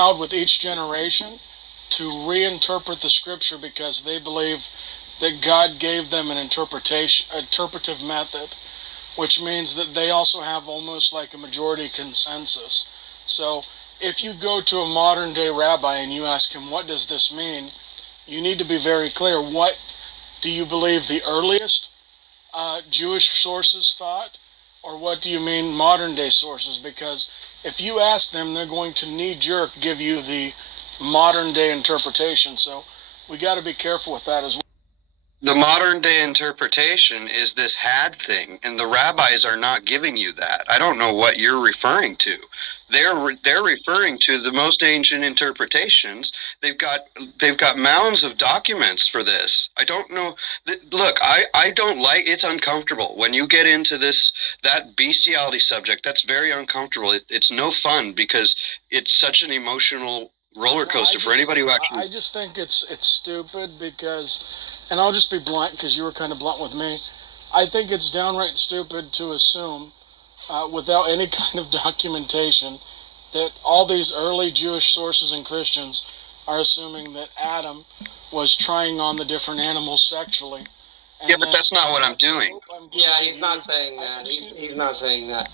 allowed with each generation to reinterpret the scripture because they believe that God gave them an interpretive method, which means that they also have almost like a majority consensus. So if you go to a modern day rabbi and you ask him, what does this mean? You need to be very clear. What do you believe the earliest Jewish sources thought? Or what do you mean modern day sources? Because if you ask them, they're going to knee-jerk give you the modern day interpretation. So we got to be careful with that as well. The modern day interpretation is this had thing, and the rabbis are not giving you that. I don't know what you're referring to. They're referring to the most ancient interpretations. They've got mounds of documents for this. I don't know. Look, I don't like. It's uncomfortable when you get into that bestiality subject. That's very uncomfortable. It's no fun because it's such an emotional roller coaster for anybody who actually. I just think it's stupid because, and I'll just be blunt because you were kind of blunt with me. I think it's downright stupid to assume, without any kind of documentation, that all these early Jewish sources and Christians are assuming that Adam was trying on the different animals sexually. Yeah, but that's not what I'm doing. Yeah, he's not saying that. He's not saying that.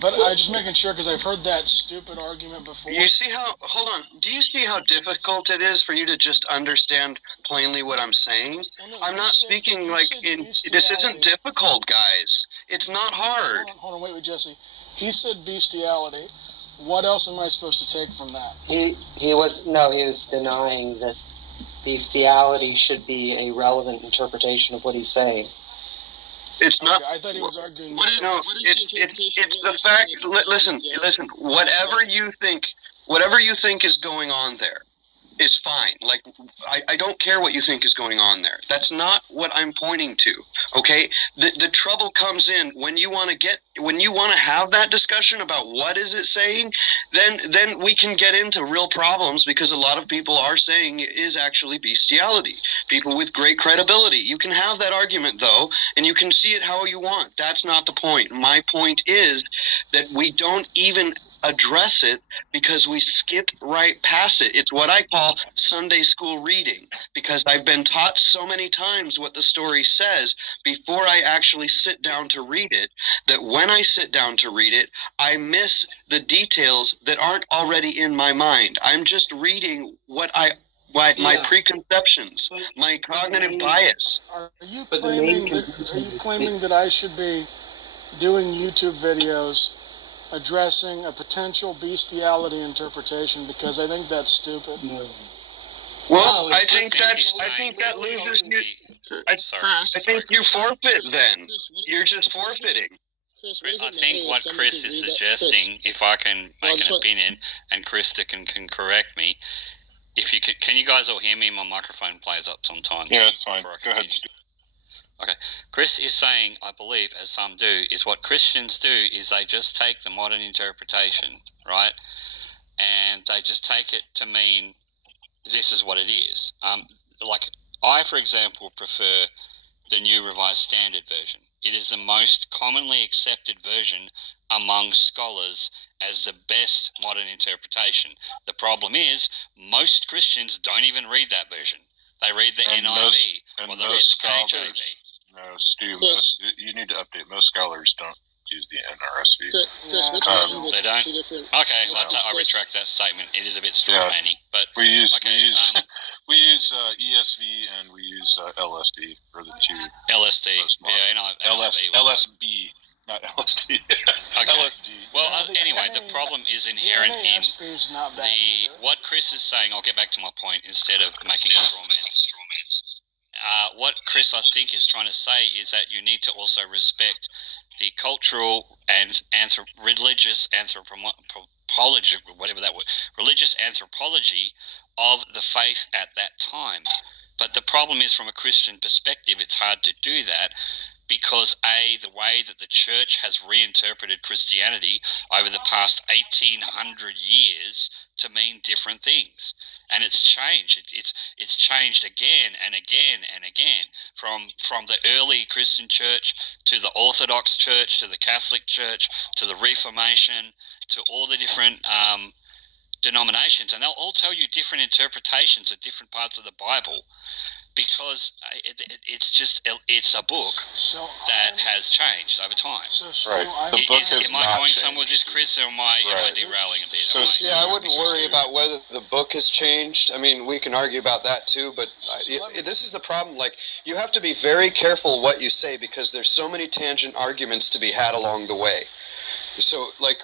But I'm just making sure because I've heard that stupid argument before. You see how, hold on, do you see how difficult it is for you to just understand plainly what I'm saying? I'm not speaking like this isn't difficult, guys. It's not hard. Hold on, wait, Jesse. He said bestiality. What else am I supposed to take from that? He was denying that bestiality should be a relevant interpretation of what he's saying. It's not. Okay, I thought he was arguing. It's the fact. Listen. Whatever you think is going on there is fine. Like, I don't care what you think is going on there. That's not what I'm pointing to. Okay. The trouble comes in when you want to have that discussion about what is it saying. Then we can get into real problems because a lot of people are saying it is actually bestiality. People with great credibility. You can have that argument though, and you can see it how you want. That's not the point. My point is that we don't even address it because we skip right past it. It's what I call Sunday school reading, because I've been taught so many times what the story says before I actually sit down to read it, that when I sit down to read it, I miss the details that aren't already in my mind. I'm just reading my preconceptions, my cognitive bias. Are you claiming that I should be doing YouTube videos addressing a potential bestiality interpretation because I think that's stupid? Well, I think that loses you. I think you forfeit then. You're just forfeiting. I think what Chris is suggesting, if I can make an opinion, and Krista can correct me, if you can you guys all hear me? My microphone plays up sometimes. Yeah, that's fine. Go ahead, Stu. Okay. Chris is saying, I believe, as some do, is what Christians do is they just take the modern interpretation, right? And they just take it to mean this is what it is. Like I, for example, prefer the New Revised Standard Version. It is the most commonly accepted version among scholars as the best modern interpretation. The problem is most Christians don't even read that version. They read the NIV or they read the KJV. No, Stu, you need to update. Most scholars don't use the NRSV. They don't? Okay, I retract that statement. It is a bit straw-manny. But we use ESV and we use LSD for the two. LSD, LSB, not LSD. Okay. LSD. Well, anyway, the problem is inherent in what Chris is saying. I'll get back to my point instead of making a straw man. What Chris, I think, is trying to say is that you need to also respect the cultural and religious anthropology, whatever that word, religious anthropology of the faith at that time. But the problem is, from a Christian perspective, it's hard to do that because, the way that the church has reinterpreted Christianity over the past 1,800 years to mean different things. And it's changed. It's changed again and again and again, from the early Christian church to the Orthodox church to the Catholic church to the Reformation to all the different denominations, and they'll all tell you different interpretations of different parts of the Bible, because it's a book that has changed over time. Right. The book has am I not going somewhere with this, Chris, or am I derailing a bit? Yeah, I wouldn't worry about whether the book has changed. I mean, we can argue about that too, but this is the problem. Like, you have to be very careful what you say, because there's so many tangent arguments to be had along the way. So, like,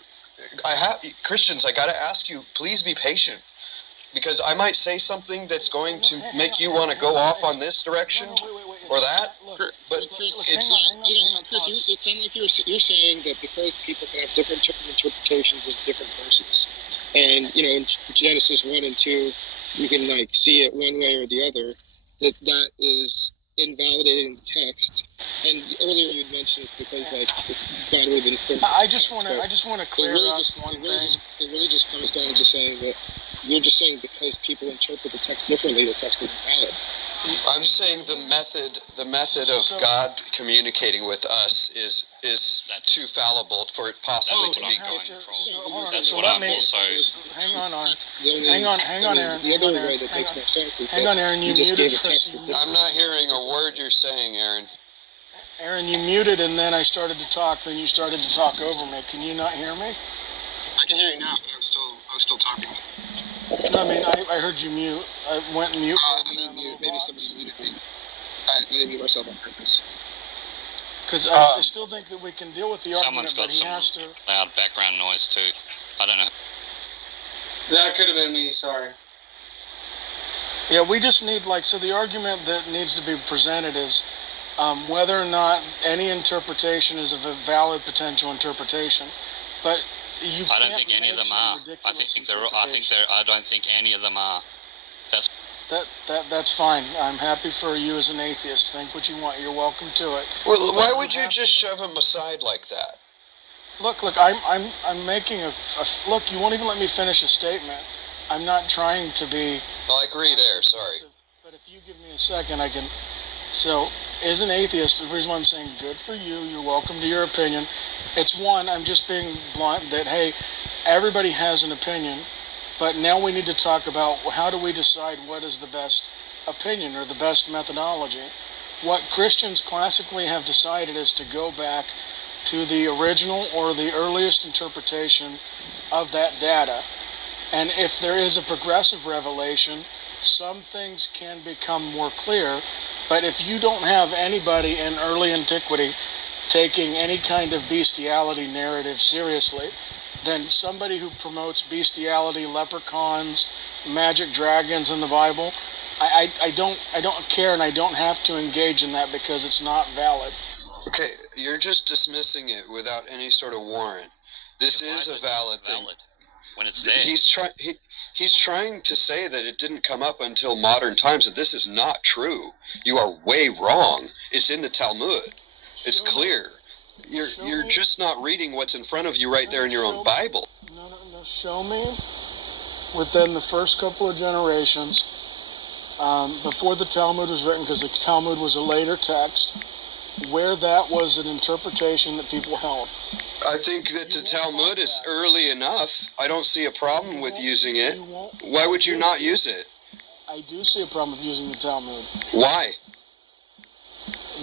Christians, I gotta ask you, please be patient. Because I might say something that's going to make you want to go off on this direction or that, but it's not. Chris, it sounds like you're saying that because people can have different interpretations of different verses, and in Genesis 1 and 2, you can like see it one way or the other, that is invalidating the text. And earlier you had mentioned it's because like God would have been. I just want to clear up one thing. It really just comes down to saying that. You're just saying because people interpret the text differently, the text is invalid. I'm saying the method of God communicating with us is too fallible for it possibly to be going. That's what I'm also. Hang on, Aaron. The other way that makes more sense is hang on, Aaron. You muted for. I'm not hearing a word you're saying, Aaron. Aaron, you muted, and then I started to talk. Then you started to talk over me. Can you not hear me? I can hear you now, but I was still talking. No, I mean, I heard you mute. I went and mute. I didn't mute. Maybe somebody muted me. I didn't mute myself on purpose. Because I still think that we can deal with the Someone's argument, but he has to. Loud background noise too. I don't know. That could have been me, sorry. Yeah, we just need, so the argument that needs to be presented is whether or not any interpretation is a valid potential interpretation. But I don't think any of them are. I don't think any of them are. That's fine. I'm happy for you as an atheist. Think what you want. You're welcome to it. Well, why would you just shove them aside like that? Look. I'm making a look. You won't even let me finish a statement. I'm not trying to be. Well, I agree there. Sorry. But if you give me a second, I can. So, as an atheist, the reason why I'm saying good for you, you're welcome to your opinion. It's one, I'm just being blunt that, hey, everybody has an opinion, but now we need to talk about how do we decide what is the best opinion or the best methodology. What Christians classically have decided is to go back to the original or the earliest interpretation of that data. And if there is a progressive revelation, some things can become more clear. But if you don't have anybody in early antiquity taking any kind of bestiality narrative seriously, then somebody who promotes bestiality, leprechauns, magic dragons in the Bible, I don't care, and I don't have to engage in that because it's not valid. Okay, you're just dismissing it without any sort of warrant. This is a valid thing. When it's there. He's trying to say that it didn't come up until modern times, and this is not true. You are way wrong. It's in the Talmud. It's clear. You're just not reading what's in front of you right there in your own Bible. No. Show me within the first couple of generations, before the Talmud was written, because the Talmud was a later text, where that was an interpretation that people held. I think that the Talmud is early enough. I don't see a problem with using it. Why would you not use it? I do see a problem with using the Talmud. Why?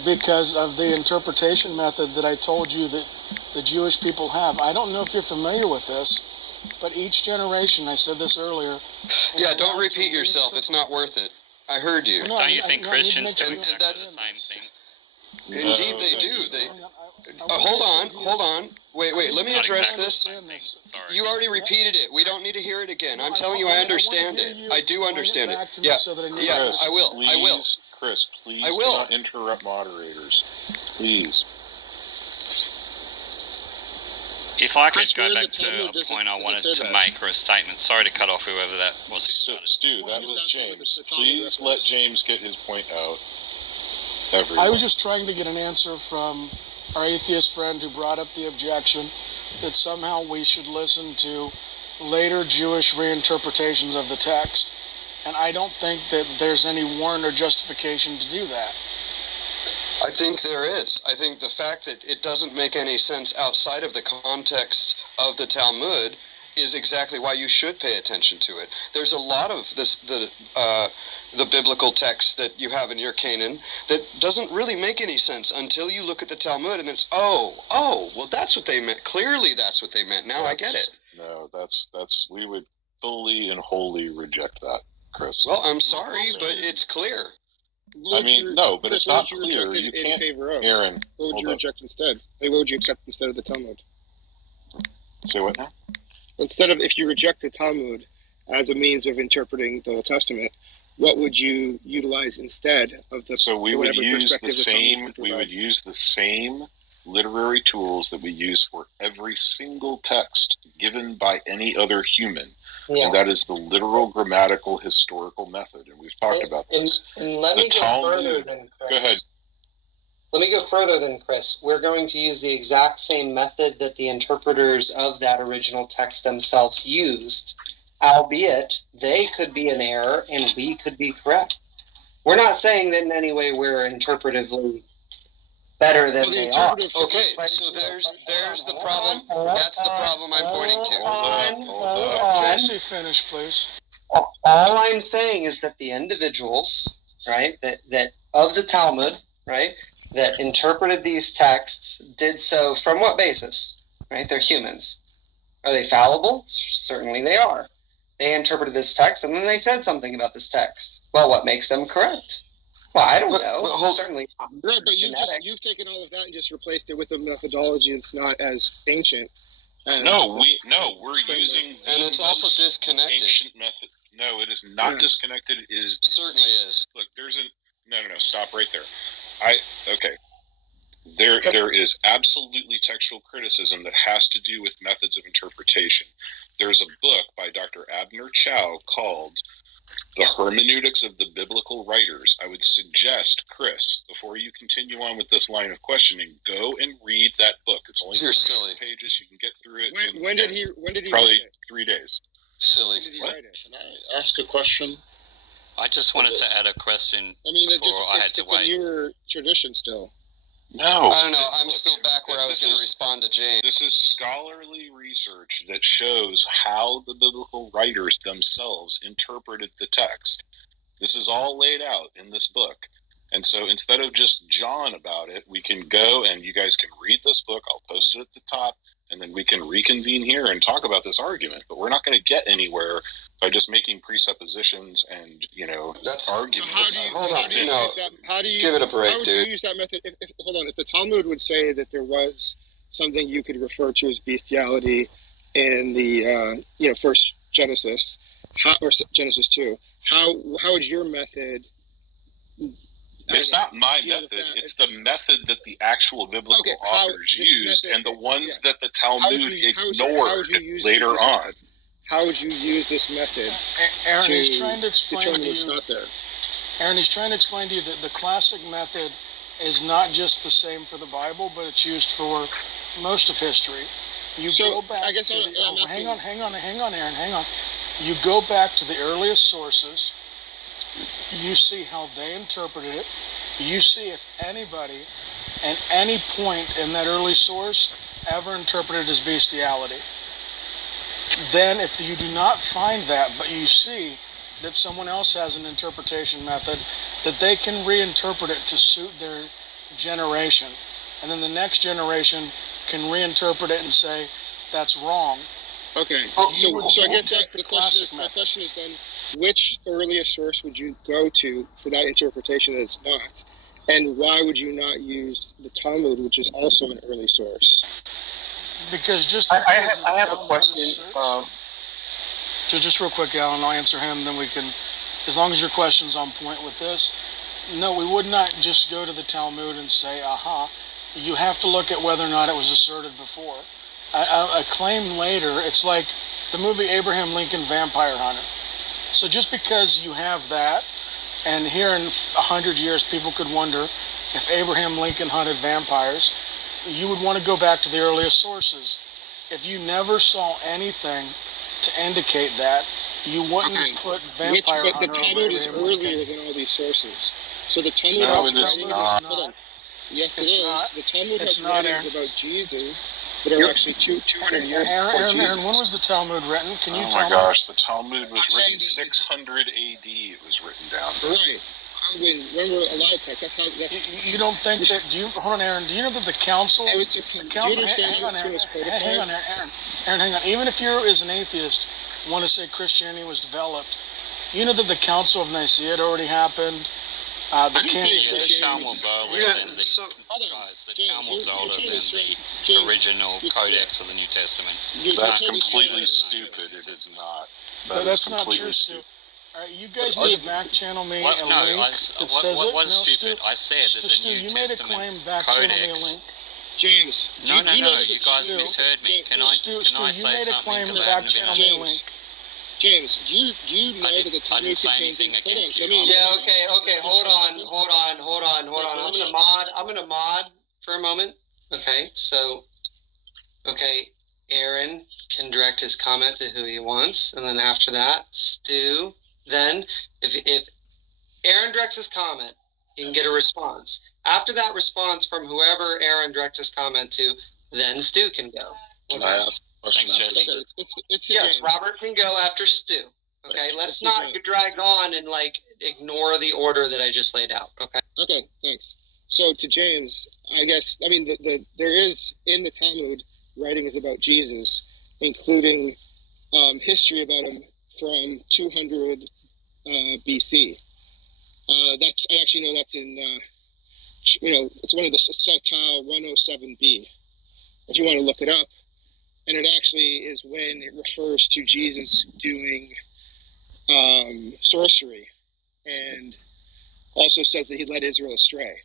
Because of the interpretation method that I told you that the Jewish people have. I don't know if you're familiar with this, but each generation, I said this earlier. Yeah, don't repeat yourself. It's not worth it. I heard you. Don't you think Christians do exactly the same thing? Indeed, they do. Hold on. Wait. Let me address this. You already repeated it. We don't need to hear it again. I'm telling you, I understand it. I do understand it. Yeah, I will. Chris, please do not interrupt moderators. Please. If I could go back to a point I wanted to make, or a statement. Sorry to cut off whoever that was. Stu, that was James. Please let James get his point out. I was just trying to get an answer from our atheist friend who brought up the objection that somehow we should listen to later Jewish reinterpretations of the text. And I don't think that there's any warrant or justification to do that. I think there is. I think the fact that it doesn't make any sense outside of the context of the Talmud is exactly why you should pay attention to it. There's a lot of the biblical text that you have in your Canaan that doesn't really make any sense until you look at the Talmud, and it's well, that's what they meant. Clearly, that's what they meant. Now I get it. No, that's we would fully and wholly reject that, Chris. Well, I'm sorry, but it's clear. I mean, no, but it's not What clear. would you You reject in can't, favor of? Aaron. What would hold you up. reject instead? Like, what would you accept instead of the Talmud? Say what now? Instead of, if you reject the Talmud as a means of interpreting the Old Testament, what would you utilize instead of the? So we would whatever use the perspective Talmud same. would We provide? would use the same literary tools that we use for every single text given by any other human, Yeah. and that is the literal, grammatical, historical method. And we've talked about this. And let The me go Talmud- further than Chris. Go ahead. Let me go further than Chris. We're going to use the exact same method that the interpreters of that original text themselves used, albeit they could be in error and we could be correct. We're not saying that in any way we're interpretively better than they are. Okay, so there's the problem. That's the problem I'm pointing to. Hold up. Jesse, finish, please. All I'm saying is that the individuals, right, that of the Talmud, right, that interpreted these texts did so from what basis? Right? They're humans. Are they fallible? Certainly they are. They interpreted this text and then they said something about this text. Well, what makes them correct? Well, I don't know. Certainly Right, but genetic. you've taken all of that and just replaced it with a methodology that's not as ancient. As No, we're using And it's also most disconnected. ancient method. No, it is not Yeah. disconnected. It is Certainly is. Look, there's no. Stop right there. Okay. There is absolutely textual criticism that has to do with methods of interpretation. There's a book by Dr. Abner Chow called The Hermeneutics of the Biblical Writers. I would suggest, Chris, before you continue on with this line of questioning, go and read that book. It's only You're 3 silly. pages. You can get through it. When did he Probably write it? 3 days. Silly. When did he What? write it? Can I ask a question? I just wanted to add a question I mean, before I had to it's a wait. newer tradition still. No. I don't know. I'm Look, still back where I was this going to is- respond to James. This is scholarly research that shows how the biblical writers themselves interpreted the text. This is all laid out in this book. And so instead of just John about it, we can go and you guys can read this book. I'll post it at the top, and then we can reconvene here and talk about this argument. But we're not going to get anywhere by just making presuppositions and, That's- arguments. How do you Give it a break, how would dude. you use that method? Hold on. If the Talmud would say that there was something you could refer to as bestiality in the first Genesis, or Genesis 2, how would your method? It's not my deal with method. that? It's the method that the actual biblical Okay, how- authors this used method- and the ones yeah. that the Talmud How would ignored you use later this on. method? How would you use this method Aaron, to he's trying to explain to determine what's you. not there? Aaron, he's trying to explain to you that the classic method is not just the same for the Bible, but it's used for most of history. You So, go back I guess to I'm the, asking- hang on, Aaron, hang on. You go back to the earliest sources. You see how they interpreted it. You see if anybody, at any point in that early source, ever interpreted it as bestiality. Then, if you do not find that, but you see that someone else has an interpretation method, that they can reinterpret it to suit their generation. And then the next generation can reinterpret it and say, that's wrong. Okay. You would So I guess take the my classic question is then, which earliest source would you go to for that interpretation that it's not? And why would you not use the Talmud, which is also an early source? Because just I because have a Talmud question. asserts- just real quick, Alan, I'll answer him, then we can, as long as your question's on point with this. No, we would not just go to the Talmud and say, aha. You have to look at whether or not it was asserted before. A claim later, it's like the movie Abraham Lincoln Vampire Hunter. So just because you have that, and here in 100 years people could wonder if Abraham Lincoln hunted vampires, you would want to go back to the earliest sources. If you never saw anything to indicate that, you wouldn't Okay. put vampire But the hunter over Talmud is Abraham Lincoln. earlier than all these sources. So the Talmud No, has it is writings- not. hold on. Yes, it It's is. not. The Talmud It's has not, writings Aaron. about Jesus that are actually 200 years before Aaron, Jesus. when was the Talmud written? Can you Oh tell my me? gosh, the Talmud was I'm written saying 600 AD. It was written down. Right. When we're alive, that's how. That's, You don't think that? Hold on, Aaron? Do you know that the council? I would say, The you council. understand Hang on, how Aaron. it's codified? Hang on, Aaron. Aaron, hang on. Even if you, as an atheist, want to say Christianity was developed, you know that the Council of Nicaea had already happened. The didn't say canonization. The Talmud's older Yeah, than the so guys. The James, Talmud's you're older trying than to say- the James, original you're- Codex of the New Testament. you're That's trying to say- completely stupid. It is not. That That's is not completely true, Stu. All right, you guys need to back channel me What? a No, link that says it. what No, is Stu. stupid? I said that the Stu, New you made a Testament claim. Back channel me a Codex. link. James. No, do you know that you guys Stu, misheard me. Can I Stu, can Stu, I you say made a something? claim. 'Cause I Back haven't been channel me a James. link. James, do you know I that the didn't Talmud say contains anything against you. Yeah, okay. Hold on. I'm gonna mod for a moment. Okay, so, okay, Aaron can direct his comment to who he wants, and then after that, Stu. Then, if Aaron directs his comment, he can get a response. After that response from whoever Aaron directs his comment to, then Stu can go. Can I ask a question Thanks, after Jesse. Stu? It's the Yes, James. Robert can go after Stu. Okay, Thanks. let's It's not okay. drag on and ignore the order that I just laid out. Okay. Okay, thanks. So to James, I guess there is in the Talmud writings about Jesus, including history about him from 200 BC. That's I actually know that's in it's one of the Sotah 107b. If you want to look it up, and it actually is when it refers to Jesus doing sorcery, and also says that he led Israel astray.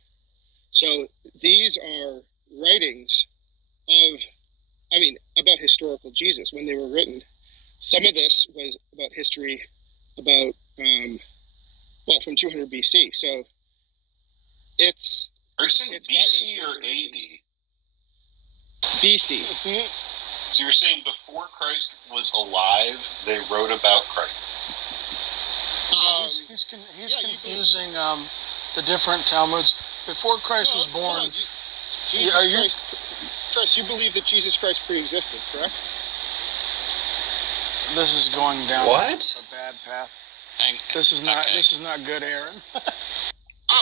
So these are writings about historical Jesus when they were written. Some of this was about history about, from 200 BC. So it's Are you saying It's BC got or AD? BC. So you're saying before Christ was alive, they wrote about Christ? He's yeah, you confusing the different Talmuds. Before Christ was hold born, on. Jesus are you- Christ, Chris, you believe that Jesus Christ pre-existed, correct? this is going down What? a bad path. Hang, This is not. okay. This is not good, Aaron. If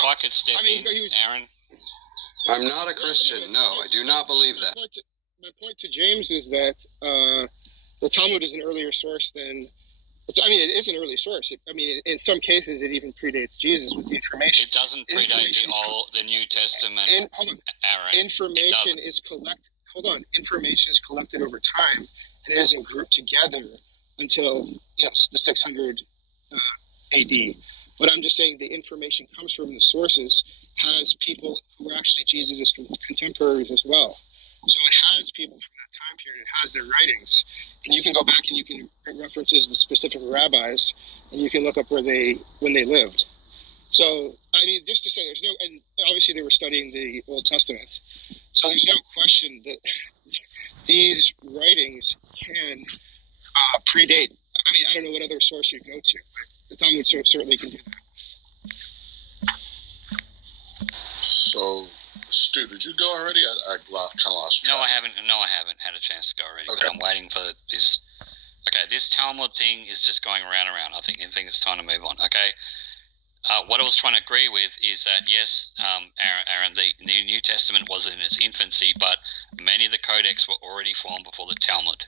I could step I mean, in, he was- Aaron. I'm not a Christian. No, I do not believe that. My point to James is that the Talmud is an earlier source than. It is an early source. In some cases, it even predates Jesus with the information. It doesn't predate the New Testament, Hold on. Aaron. Information is collected. Hold on. Information is collected over time, and it isn't grouped together until the 600 AD. But I'm just saying the information comes from the sources, has people who are actually Jesus' contemporaries as well. So it has people from that time period. It has their writings, and you can go back and you can references the specific rabbis, and you can look up when they lived. So just to say, and obviously they were studying the Old Testament, so there's no question that these writings can predate. I don't know what other source you go to, but the Talmud certainly can do that. So, Stu, did you go already? I kind of lost track. No, I haven't. No, I haven't had a chance to go already. Okay. But I'm waiting for this. Okay, this Talmud thing is just going around and around. I think it's time to move on. Okay. What I was trying to agree with is that yes, Aaron, the New Testament was in its infancy, but many of the codex were already formed before the Talmud,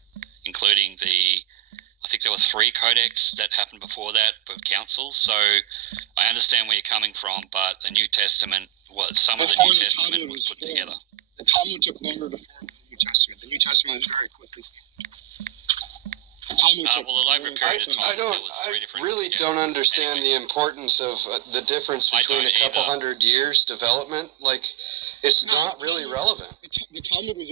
including I think there were 3 codex that happened before that with councils. So I understand where you're coming from, but the New Testament, some of the New Testament was put together. The Talmud took longer to form than the New Testament. The New Testament was very quickly. The Talmud took Well, over a period of time, I there was 3 different. really don't understand the importance of the difference I between don't a couple either. hundred years development. Like, it's No, not really relevant. The Talmud was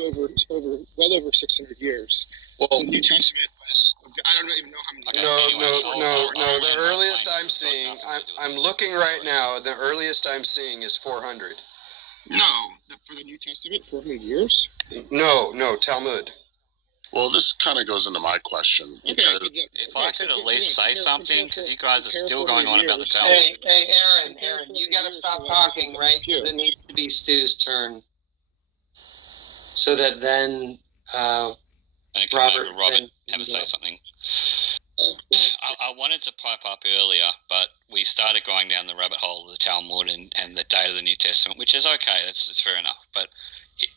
well over 600 years. Well, The New Testament was. I don't even know how many. Okay, No, anyway, no. The I'll earliest explain I'm to you. It's got seeing, nothing to do with I'm it. looking right now. The earliest I'm seeing is 400. No, for the New Testament, 400 years. No, Talmud. well, this kind of goes into my question because If I could at least say something, because you guys are still going on about the Talmud. Hey, Aaron, you gotta stop talking, right? Because it needs to be Stu's turn. So that then And Robert, Robert have a say something. I wanted to pipe up earlier, but we started going down the rabbit hole of the Talmud and the date of the New Testament, which is okay. That's fair enough. But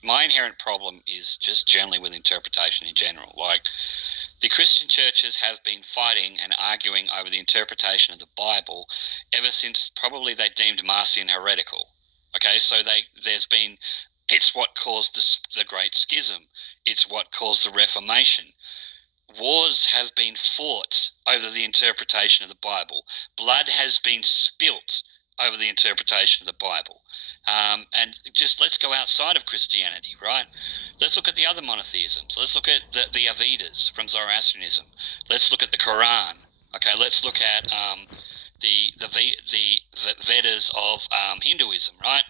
my inherent problem is just generally with interpretation in general. Like, the Christian churches have been fighting and arguing over the interpretation of the Bible ever since probably they deemed Marcion heretical. Okay, so it's what caused the Great Schism. It's what caused the Reformation. Wars have been fought over the interpretation of the Bible. Blood has been spilt over the interpretation of the Bible. And just let's go outside of Christianity, right? Let's look at the other monotheisms. Let's look at the Avedas from Zoroastrianism. Let's look at the Quran. Okay, let's look at the Vedas of Hinduism, right?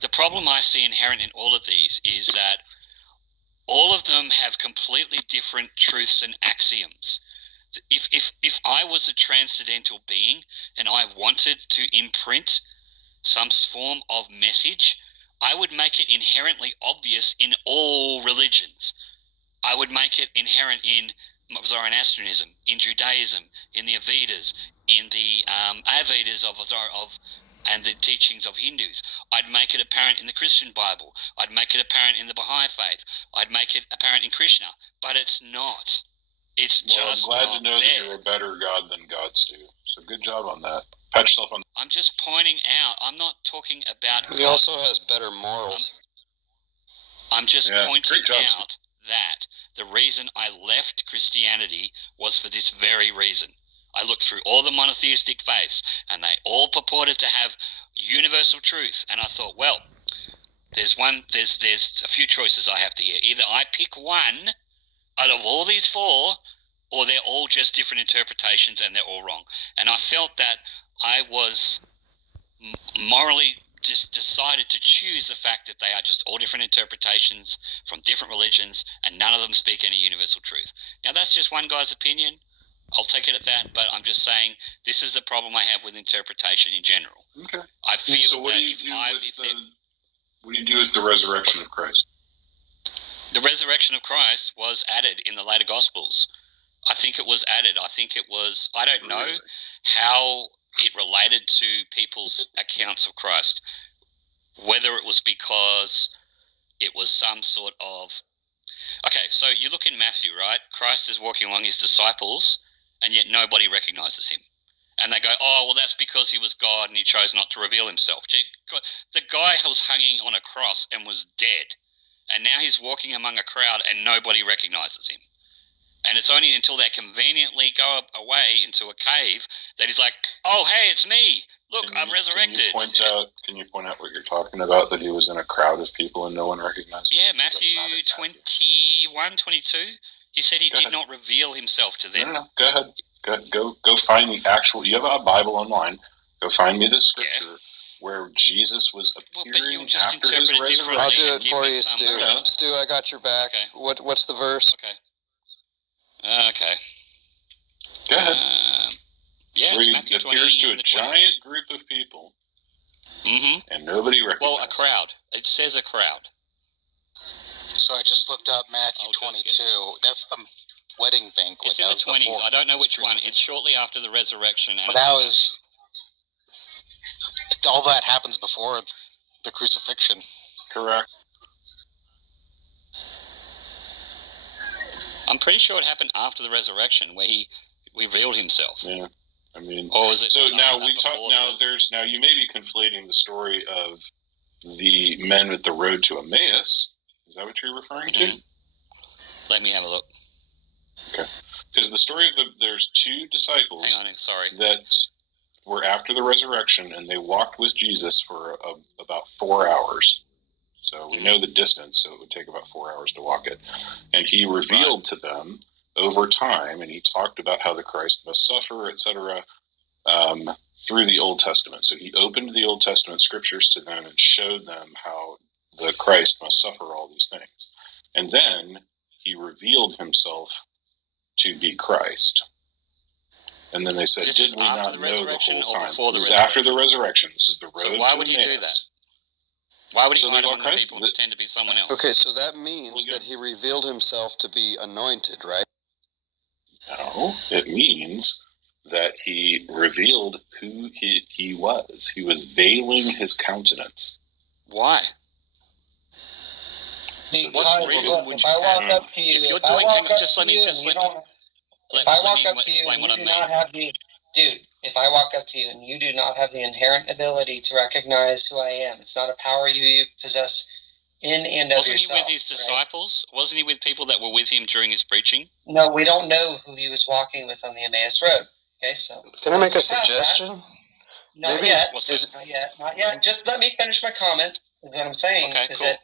The problem I see inherent in all of these is that all of them have completely different truths and axioms. If I was a transcendental being and I wanted to imprint some form of message, I would make it inherently obvious in all religions. I would make it inherent in Zoroastrianism, in Judaism, in the Avedas, in the Avedas and the teachings of Hindus. I'd make it apparent in the Christian Bible. I'd make it apparent in the Baha'i faith. I'd make it apparent in Krishna. But it's not. It's just I'm glad not to know there. that you're a better God than gods do. So good job on that. Pat yourself on. I'm just pointing out. I'm not talking about. He also has better morals. I'm just pointing great job, out that the reason I left Christianity was for this very reason. I looked through all the monotheistic faiths, and they all purported to have universal truth. And I thought, well, there's a few choices I have to hear. Either I pick one out of all these four, or they're all just different interpretations and they're all wrong. And I felt that I was morally just decided to choose the fact that they are just all different interpretations from different religions, and none of them speak any universal truth. Now, that's just one guy's opinion. I'll take it at that, but I'm just saying this is the problem I have with interpretation in general. Okay. I feel So what that do you do with the resurrection of Christ? The resurrection of Christ was added in the later Gospels. I think it was added. I don't know how it related to people's accounts of Christ. Whether it was because it was some sort of... Okay, so you look in Matthew, right? Christ is walking along his disciples, and yet nobody recognizes him. And they go, oh, well, that's because he was God and he chose not to reveal himself. The guy was hanging on a cross and was dead. And now he's walking among a crowd and nobody recognizes him. And it's only until they conveniently go away into a cave that he's like, oh, hey, it's me. Look, I've resurrected. Can you point out what you're talking about, that he was in a crowd of people and no one recognized him? Yeah, Matthew 21, 22. He said he did not reveal himself to them. No. Go ahead. Go find the actual... You have a Bible online. Go find me the scripture where Jesus was appearing after his resurrection. I'll do it for you, Stu. Stu, I got your back. Okay. What's the verse? Okay. Go ahead. It's Where Matthew it appears 20, to a giant group of people, and nobody recognizes. Well, a crowd. It says a crowd. So I just looked up Matthew 22. That's the wedding banquet. It's in the 20s. I don't know which one. It's shortly after the resurrection. But that was... All that happens before the crucifixion. Correct. I'm pretty sure it happened after the resurrection, where he revealed himself. Yeah, I mean, or was it? So now we talk. Now you may be conflating the story of the men at the road to Emmaus. Is that what you're referring to? Let me have a look. Okay, because the story of there's two disciples. Hang on, sorry. That were after the resurrection, and they walked with Jesus for about 4 hours. So we know the distance, so it would take about 4 hours to walk it. And he revealed to them over time, and he talked about how the Christ must suffer, etc., through the Old Testament. So he opened the Old Testament scriptures to them and showed them how the Christ must suffer all these things. And then he revealed himself to be Christ. And then they said, did we not know the whole time? This is after the resurrection. This is the road to Emmaus. So why would he do that? Why would he So hide then among the Christ- people and pretend to be someone else? Okay, so that means Well, yeah. that he revealed himself to be anointed, right? No, it means that he revealed who he was. He was veiling his countenance. Why? Because reason look, would if you I walk have- up to you, if you're if I doing- walk hang on, up just to let me- you just and you let me- don't, Let if I me walk up to you explain and what you I do mean. not have the, dude, if I walk up to you and you do not have the inherent ability to recognize who I am, it's not a power you possess in and of Wasn't he yourself. with his right? disciples? Wasn't he with people that were with him during his preaching? No, we don't know who he was walking with on the Emmaus Road. Okay, so Can I make a let's get past that. suggestion? Not Maybe yet. What's is Not yet. Not yet. Just let me finish my comment. What I'm saying Okay, is cool. that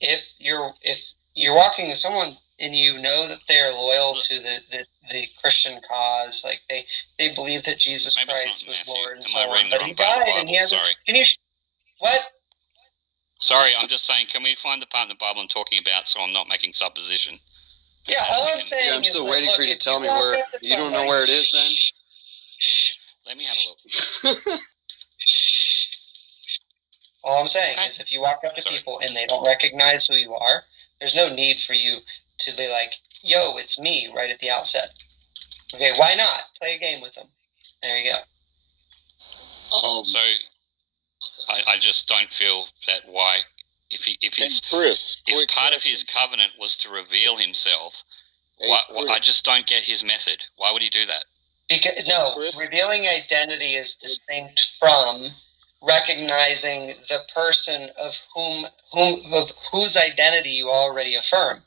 if you're walking with someone and you know that they're loyal to the Christian cause, like they believe that Jesus Maybe it's Christ not was Matthew. Lord and Am so I on, reading the but wrong he part of the died and he Bible? hasn't. Sorry. Can you? What? Sorry, I'm just saying, can we find the part in the Bible I'm talking about so I'm not making supposition? Yeah, all I'm saying yeah, I'm is still that, waiting look, for you to if tell me walk where up to you don't know somebody- where it is Shh. Let me have a look. All I'm saying Okay. is if you walk up to Sorry. people and they don't recognize who you are, there's no need for you to be like, yo, it's me right at the outset. Okay, why not? Play a game with them. There you go. So, I just don't feel that why, if he's, Chris, if part of his covenant was to reveal himself, I just don't get his method. Why would he do that? Because no, Chris? revealing identity is distinct from recognizing the person of whose identity you already affirm.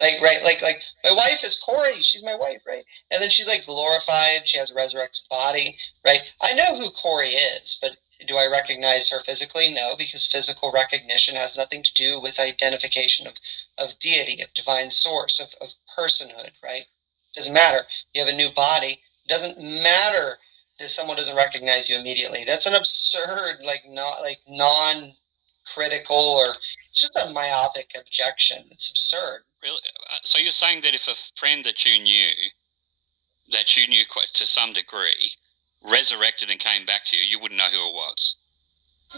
Like my wife is Corey. She's my wife, right? And then she's like glorified. She has a resurrected body, right? I know who Corey is, but do I recognize her physically? No, because physical recognition has nothing to do with identification of deity, of divine source, of personhood, right? Doesn't matter. You have a new body. It doesn't matter if someone doesn't recognize you immediately. That's an absurd, non-critical, or it's just a myopic objection. It's absurd. Really? So you're saying that if a friend that you knew quite to some degree, resurrected and came back to you, you wouldn't know who it was?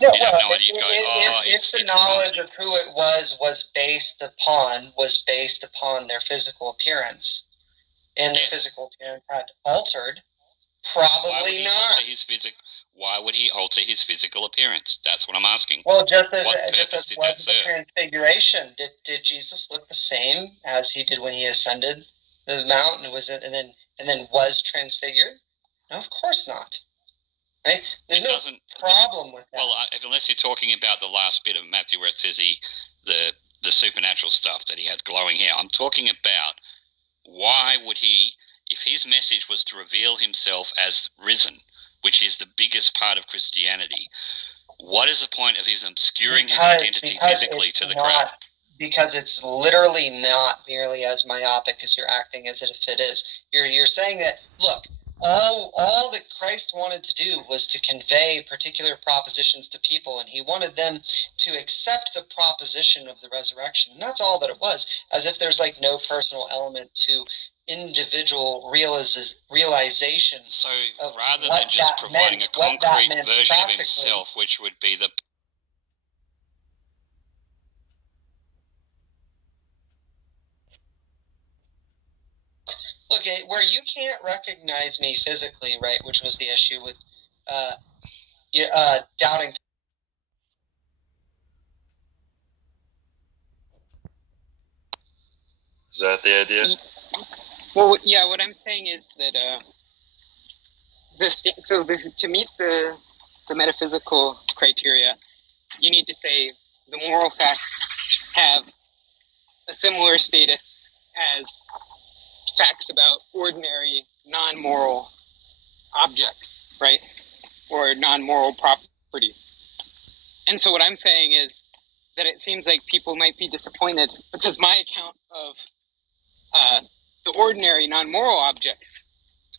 No, You'd have well, no idea. You'd go, oh, if the it's knowledge of who it was based upon their physical appearance, and their Yes. physical appearance had altered, Why would probably he not. alter his Why would he alter his physical appearance? That's what I'm asking. Well, just as What was purpose did that the serve? transfiguration, did Jesus look the same as he did when he ascended the mountain and then was transfigured? No, of course not. Right? There's no problem with that. Well, unless you're talking about the last bit of Matthew where it says the supernatural stuff that he had glowing hair. I'm talking about why would he, if his message was to reveal himself as risen, which is the biggest part of Christianity, what is the point of his obscuring his identity physically to the crowd? Because it's literally not nearly as myopic as you're acting as if it is. You're saying that, look, all that Christ wanted to do was to convey particular propositions to people, and he wanted them to accept the proposition of the resurrection. And that's all that it was, as if there's like no personal element to individual realization. So of rather what than just that providing meant- a what that concrete meant version of practically. himself, which would be the Look, where you can't recognize me physically, right, which was the issue with doubting. Is that the idea? Well, yeah. What I'm saying is that to meet the metaphysical criteria, you need to say the moral facts have a similar status as facts about ordinary non-moral objects, right? Or non-moral properties. And so what I'm saying is that it seems like people might be disappointed because my account of the ordinary non-moral object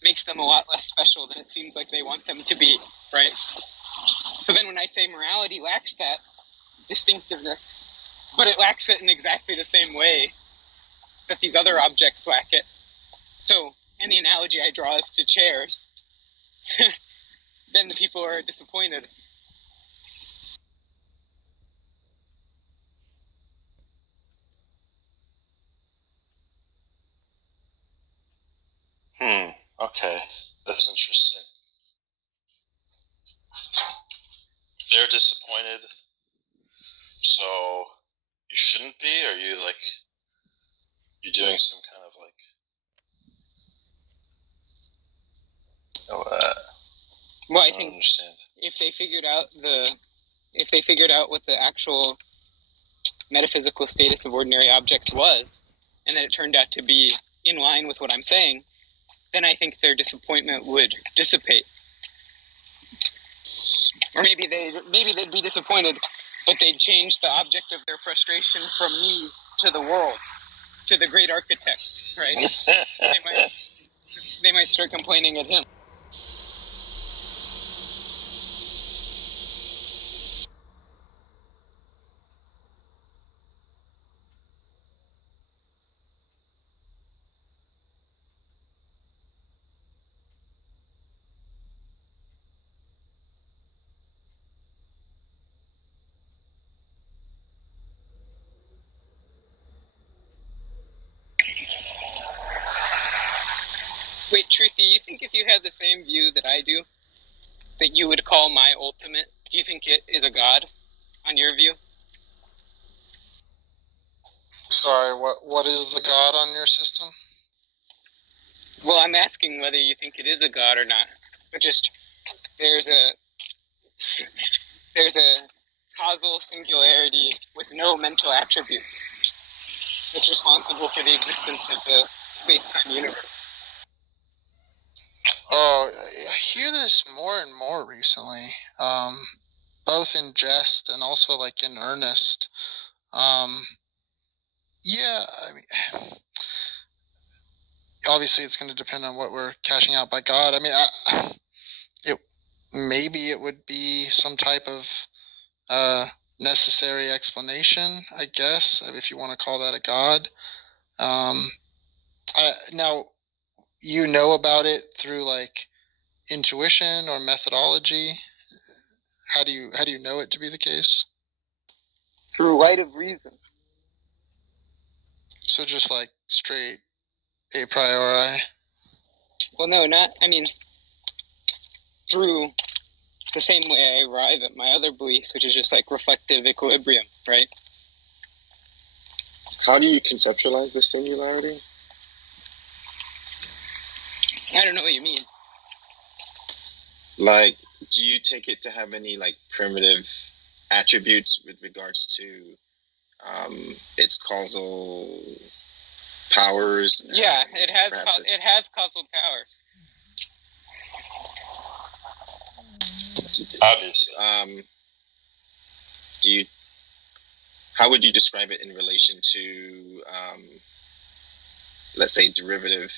makes them a lot less special than it seems like they want them to be, right? So then when I say morality lacks that distinctiveness, but it lacks it in exactly the same way that these other objects lack it. So, and the analogy I draw is to chairs, then the people are disappointed. Okay. That's interesting. They're disappointed, so you shouldn't be? Or you like you're doing some kind of like Well, I don't think understand. if they figured out what the actual metaphysical status of ordinary objects was, and that it turned out to be in line with what I'm saying, then I think their disappointment would dissipate. Or maybe they'd be disappointed, but they'd change the object of their frustration from me to the world, to the great architect, right? They might start complaining at him. Wait, Truthy, you think if you had the same view that I do, that you would call my ultimate, do you think it is a god, on your view? Sorry, what is the god on your system? Well, I'm asking whether you think it is a god or not. But just, there's a causal singularity with no mental attributes that's responsible for the existence of the space-time universe. Oh, I hear this more and more recently, both in jest and also like in earnest. Yeah, I mean, obviously it's going to depend on what we're cashing out by God. I mean, maybe it would be some type of necessary explanation, I guess, if you want to call that a God. Now, you know about it through like intuition or methodology. How do you know it to be the case? Through right of reason. So just like straight a priori. Well, no, not. I mean, through the same way I arrive at my other beliefs, which is just like reflective equilibrium, right? How do you conceptualize the singularity? I don't know what you mean. Like, do you take it to have any like primitive attributes with regards to its causal powers? Yeah, it has causal powers. Obviously. How would you describe it in relation to, let's say, derivative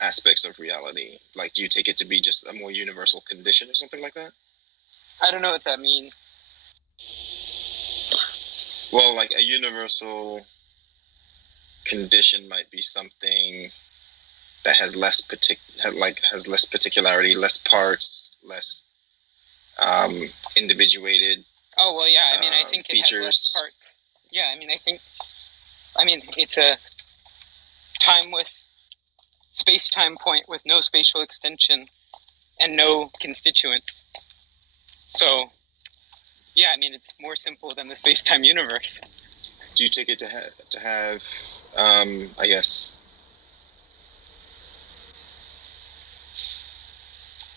aspects of reality? Like, do you take it to be just a more universal condition or something like that? I don't know what that means. Well, like a universal condition might be something that has less particularity, less parts, less individuated. Oh well, yeah. I mean, I think features. It has less parts. Yeah, I mean, it's a timeless space-time point with no spatial extension and no constituents. So, yeah, I mean, it's more simple than the space-time universe. Do you take it to have I guess,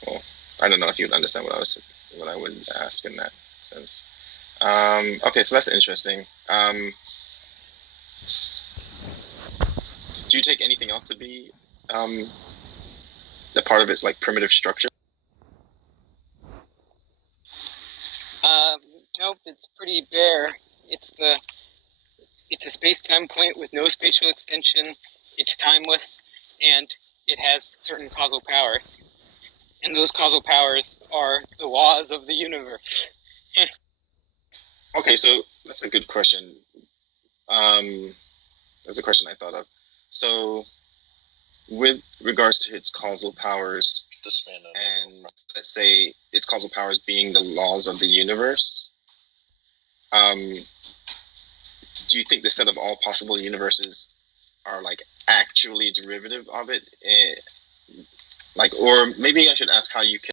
well, I don't know if you would understand what I would ask in that sense. Okay, so that's interesting. Do you take anything else to be the part of its like primitive structure? Nope, it's pretty bare. It's a space-time point with no spatial extension. It's timeless, and it has certain causal powers. And those causal powers are the laws of the universe. Okay, so that's a good question. That's a question I thought of. So, with regards to its causal powers, and let's say its causal powers being the laws of the universe, do you think the set of all possible universes are like actually derivative of it, like, or maybe I should ask how you can.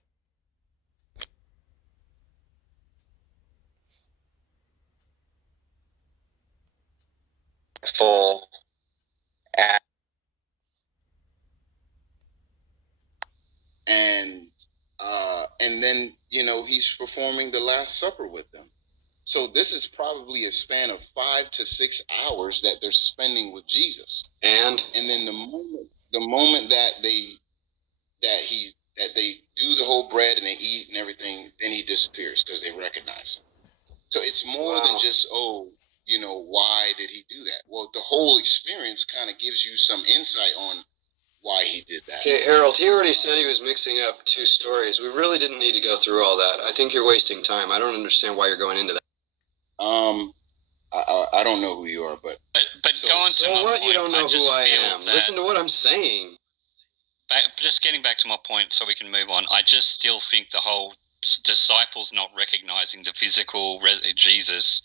Full. And then, you know, he's performing the Last Supper with them. So this is probably a span of 5 to 6 hours that they're spending with Jesus. And then the moment that they do the whole bread and they eat and everything, then he disappears because they recognize him. So it's more than just, you know, why did he do that? Well, the whole experience kind of gives you some insight on why he did that. Okay, Harold, he already said he was mixing up two stories. We really didn't need to go through all that. I think you're wasting time. I don't understand why you're going into that. I don't know who you are, but going to my what? point, You don't know who I am. Listen to what I'm saying. Just getting back to my point so we can move on, I just still think the whole disciples not recognizing the physical Jesus,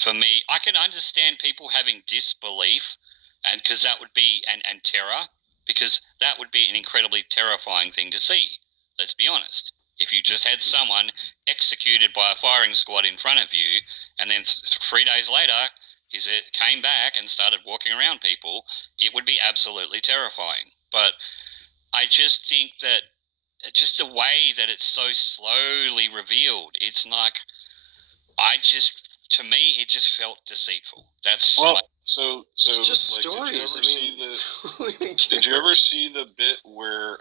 for me, I can understand people having disbelief, and because that would be, and terror, because that would be an incredibly terrifying thing to see. Let's be honest. If you just had someone executed by a firing squad in front of you, and then 3 days later, it came back and started walking around people, it would be absolutely terrifying. But I just think that just the way that it's so slowly revealed, it's like, to me, it just felt deceitful. That's so it's just like, stories. Did you ever see the bit where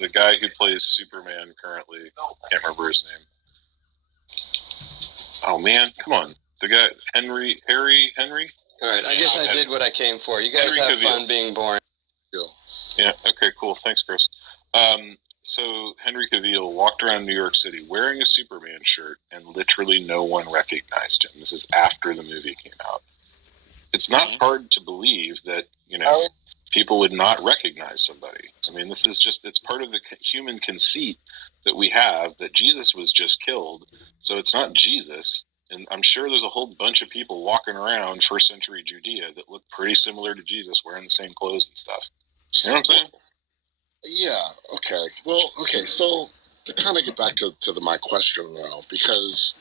the guy who plays Superman currently, can't remember his name. Oh man, come on, the guy Henry. All right, I guess I did what I came for. You guys have fun being boring. Yeah. Okay. Cool. Thanks, Chris. So Henry Cavill walked around New York City wearing a Superman shirt, and literally no one recognized him. This is after the movie came out. It's not hard to believe that, you know, people would not recognize somebody. I mean, this is just, it's part of the human conceit that we have that Jesus was just killed. So it's not Jesus. And I'm sure there's a whole bunch of people walking around first century Judea that look pretty similar to Jesus, wearing the same clothes and stuff. You know what I'm saying? Yeah, okay. Well, okay, so to kind of get back to my question now, because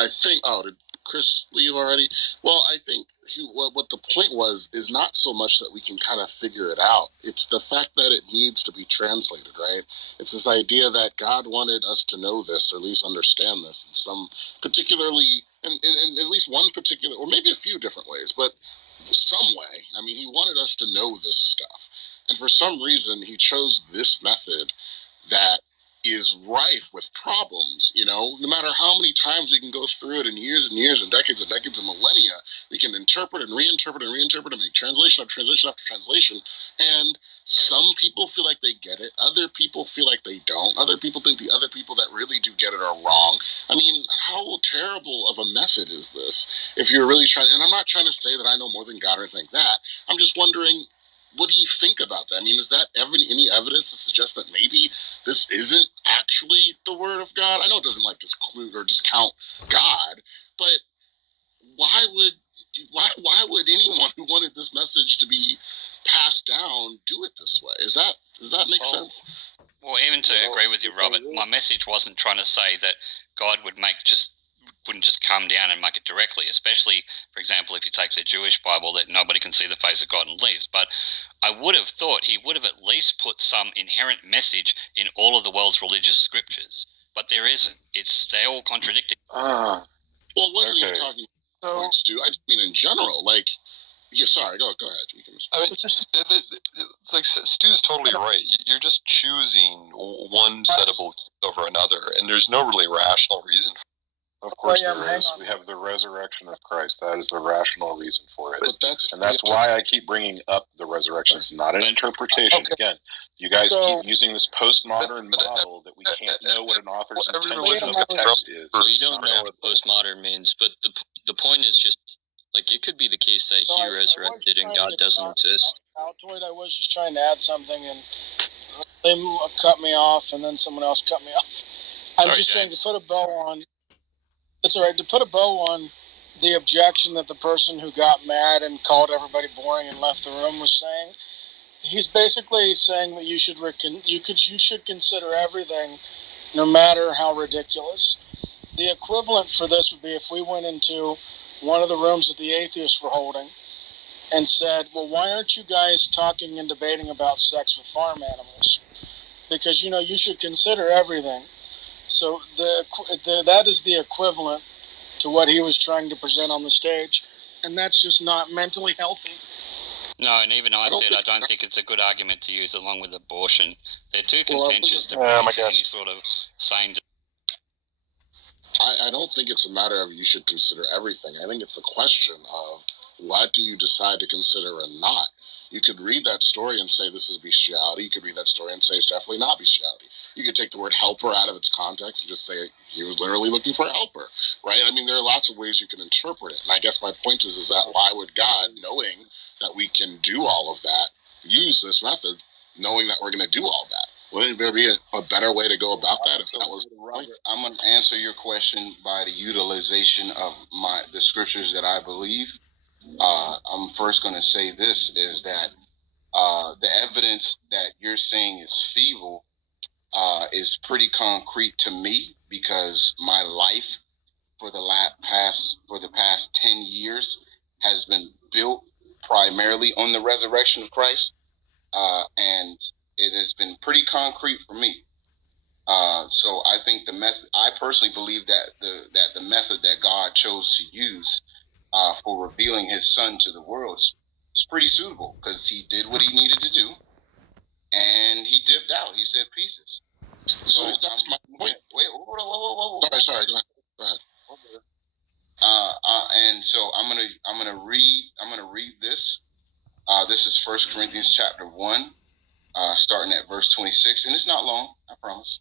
I think, did Chris leave already? Well, I think what the point was is not so much that we can kind of figure it out. It's the fact that it needs to be translated, right? It's this idea that God wanted us to know this, or at least understand this in some particularly, in at least one particular, or maybe a few different ways, but some way. I mean, he wanted us to know this stuff. And for some reason, he chose this method that is rife with problems. You know, no matter how many times we can go through it in years and years and decades and millennia, we can interpret and reinterpret and make translation after translation after translation. And some people feel like they get it. Other people feel like they don't. Other people think the other people that really do get it are wrong. I mean, how terrible of a method is this? If you're really trying, and I'm not trying to say that I know more than God or anything like that. I'm just wondering, what do you think about that? I mean, is that any evidence to suggest that maybe this isn't actually the word of God? I know it doesn't like disclude or discount God, but why would anyone who wanted this message to be passed down do it this way? Does that make sense? Well, even to agree with you, Robert, my message wasn't trying to say that God wouldn't just come down and make it directly, especially, for example, if you take the Jewish Bible that nobody can see the face of God and leaves. But I would have thought he would have at least put some inherent message in all of the world's religious scriptures. But there isn't. They're all contradicting. Well, wasn't even talking points, Stu. I just mean in general. Like, yeah, sorry, go ahead. I mean, it's like Stu's totally right. You're just choosing one set of beliefs over another, and there's no really rational reason for it. Of course there is. We have the resurrection of Christ. That is the rational reason for it. But that's why I keep bringing up the resurrection. It's not an interpretation. Okay. Again, you guys keep using this postmodern model that we can't know what an author's intention of the text is. We don't know what postmodern means, but the point is just, like, it could be the case that he resurrected and God doesn't exist. Altoid, I was just trying to add something, and they cut me off, and then someone else cut me off. I'm just saying to put a bow on. It's all right to put a bow on the objection that the person who got mad and called everybody boring and left the room was saying. he's basically saying that you should consider everything, no matter how ridiculous. The equivalent for this would be if we went into one of the rooms that the atheists were holding and said, well, why aren't you guys talking and debating about sex with farm animals? Because, you should consider everything. So that is the equivalent to what he was trying to present on the stage, and that's just not mentally healthy. No, and even I said I don't think it's a good argument to use along with abortion. They're too contentious to produce any sort of sane. I don't think it's a matter of you should consider everything. I think it's a question of what do you decide to consider or not. You could read that story and say this is bestiality. You could read that story and say it's definitely not bestiality. You could take the word helper out of its context and just say he was literally looking for a helper, right? I mean, there are lots of ways you can interpret it. And I guess my point is that why would God, knowing that we can do all of that, use this method, knowing that we're going to do all that? Wouldn't there be a better way to go about that if that was Robert, I'm going to answer your question by the utilization of the scriptures that I believe. I'm first going to say this is that the evidence that you're saying is feeble is pretty concrete to me, because my life for the past 10 years has been built primarily on the resurrection of Christ, and it has been pretty concrete for me. So I think I personally believe that the method that God chose to use for revealing His Son to the world is pretty suitable, because He did what He needed to do, and He dipped out. He said pieces. So that's my point. Wait, hold on. Sorry. Go ahead. And so I'm gonna read this. This is 1 Corinthians chapter 1, starting at verse 26, and it's not long, I promise.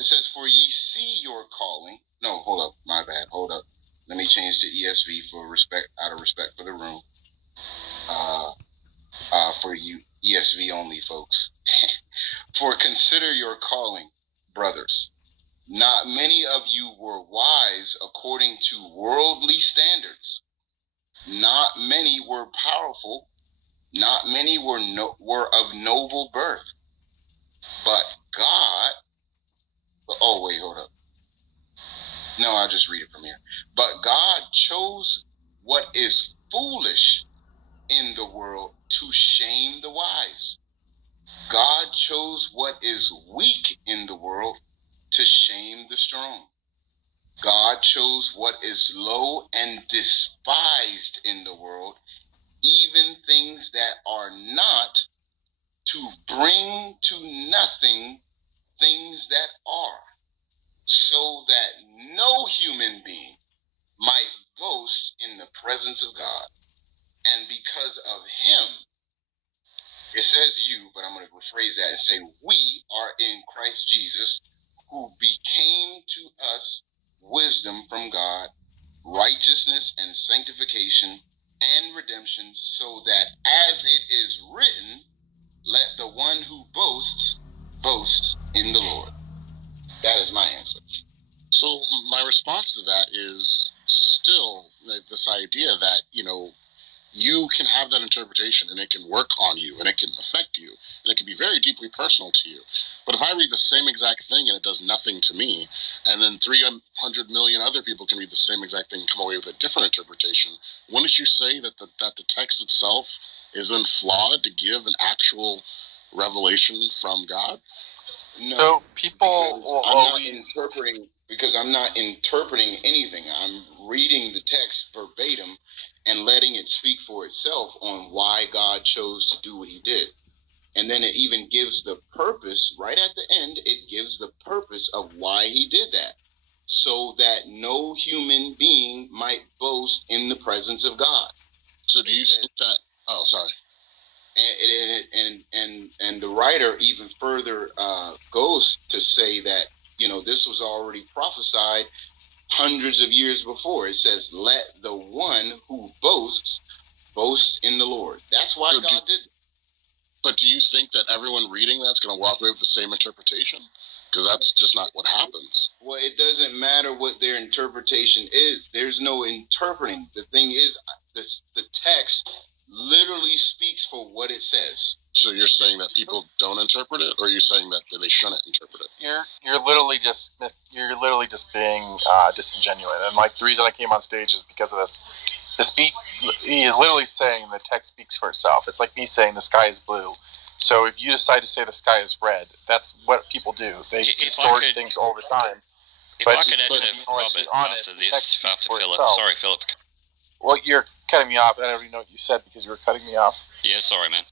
It says, "For ye see your calling." No, hold up, my bad. Hold up. Let me change to ESV out of respect for the room. For you ESV only folks. "For consider your calling, brothers. Not many of you were wise according to worldly standards. Not many were powerful. Not many were of noble birth. But God." Oh, wait, hold up. No, I'll just read it from here. "But God chose what is foolish in the world to shame the wise. God chose what is weak in the world to shame the strong. God chose what is low and despised in the world, even things that are not, to bring to nothing things that are, so that no human being might boast in the presence of God. And because of Him," it says you, but I'm going to rephrase that and say we are in Christ Jesus, "who became to us wisdom from God, righteousness and sanctification and redemption, so that as it is written, let the one who boasts in the Lord." That is my answer. So my response to that is still this idea that, you can have that interpretation and it can work on you and it can affect you and it can be very deeply personal to you. But if I read the same exact thing and it does nothing to me, and then 300 million other people can read the same exact thing and come away with a different interpretation, wouldn't you say that the text itself isn't flawed to give an actual revelation from God? No, So people will always because I'm not interpreting anything. I'm reading the text verbatim and letting it speak for itself on why God chose to do what He did. And then it even gives the purpose, right at the end, it gives the purpose of why He did that, so that no human being might boast in the presence of God. So do you think that? Oh, sorry. And the writer even further goes to say that, this was already prophesied hundreds of years before. It says, "Let the one who boasts boast in the Lord." That's why God did it. But do you think that everyone reading that's going to walk away with the same interpretation? Because that's just not what happens. Well, it doesn't matter what their interpretation is. There's no interpreting. The thing is, the text literally speaks for what it says. So you're saying that people don't interpret it, or are you saying that they shouldn't interpret it? You're literally just being disingenuous. And like the reason I came on stage is because of this. He is literally saying the text speaks for itself. It's like me saying the sky is blue. So if you decide to say the sky is red, that's what people do. They distort things all the time. If I could actually have Robert after this, after Philip. Sorry, Philip. Well, you're cutting me off. I don't even know what you said because you were cutting me off. Yeah, sorry, man.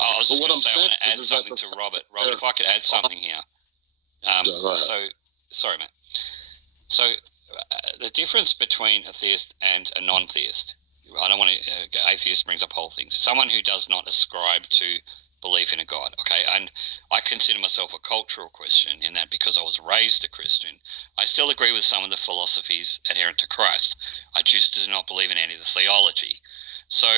I was just going to say, I want to add something to Robert. Robert, if I could add something here. Sorry, man. So, the difference between a theist and a non-theist, I don't want to, atheist brings up whole things. Someone who does not ascribe to belief in a God, okay? And I consider myself a cultural Christian in that because I was raised a Christian. I still agree with some of the philosophies adherent to Christ. I just do not believe in any of the theology. So,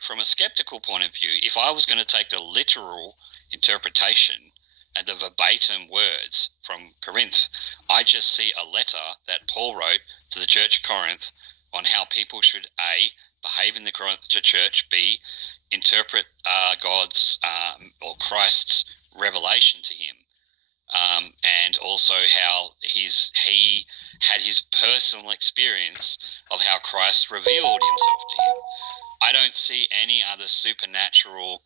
from a skeptical point of view, if I was going to take the literal interpretation and the verbatim words from Corinth, I just see a letter that Paul wrote to the church of Corinth on how people should A, behave in the church, B, interpret God's or Christ's revelation to him, and also how he had his personal experience of how Christ revealed himself to him. I don't see any other supernatural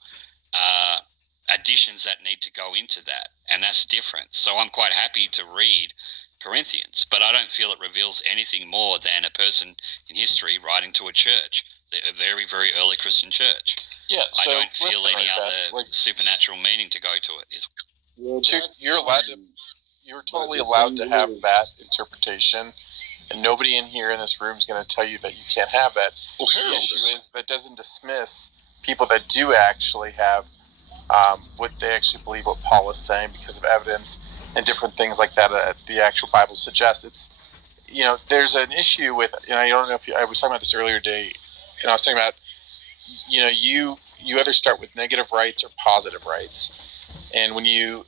additions that need to go into that, and that's different. So I'm quite happy to read Corinthians, but I don't feel it reveals anything more than a person in history writing to a church, a very, very early Christian church. Yeah, so I don't feel any other supernatural meaning to go to it. You're totally allowed to have that interpretation, and nobody in here in this room is going to tell you that you can't have that. Well, the issue is that doesn't dismiss people that do actually have what they actually believe what Paul is saying because of evidence and different things like that the actual Bible suggests. It's, there's an issue with, I don't know if I was talking about this earlier today, I was talking about, you either start with negative rights or positive rights. And when you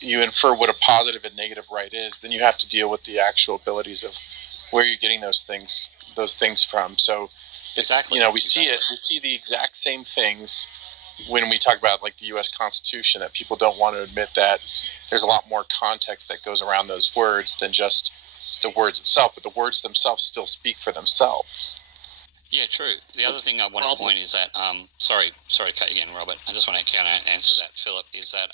infer what a positive and negative right is, then you have to deal with the actual abilities of where you're getting those things from. So it's, we see the exact same things when we talk about like the U.S. Constitution, that people don't want to admit that there's a lot more context that goes around those words than just the words itself, but the words themselves still speak for themselves. Yeah, true. The other thing I want to point is that, sorry to cut you again, Robert. I just want to answer that, Philip, is that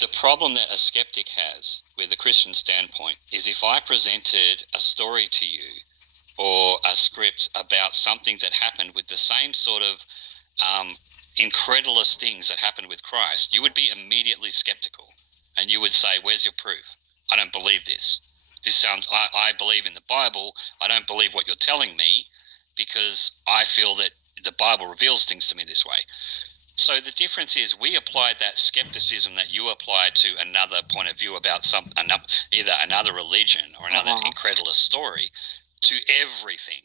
the problem that a skeptic has with the Christian standpoint is if I presented a story to you or a script about something that happened with the same sort of incredulous things that happened with Christ, you would be immediately skeptical and you would say, where's your proof? I don't believe this. I believe in the Bible. I don't believe what you're telling me because I feel that the Bible reveals things to me this way. So the difference is we applied that skepticism that you applied to another point of view about either another religion or another incredulous story to everything.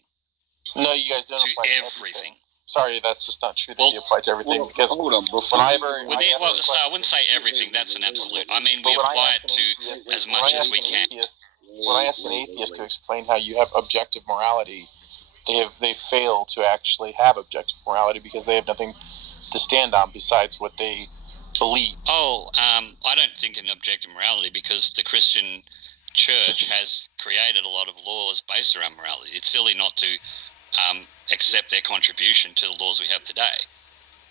No, you guys don't apply to everything. Sorry, that's just not true that you apply to everything because I wouldn't say everything. That's an absolute. I mean, we apply it to as much as we can. When I ask an atheist to explain how you have objective morality, they fail to actually have objective morality because they have nothing to stand on besides what they believe. I don't think in objective morality because the Christian church has created a lot of laws based around morality. It's silly not to accept their contribution to the laws we have today.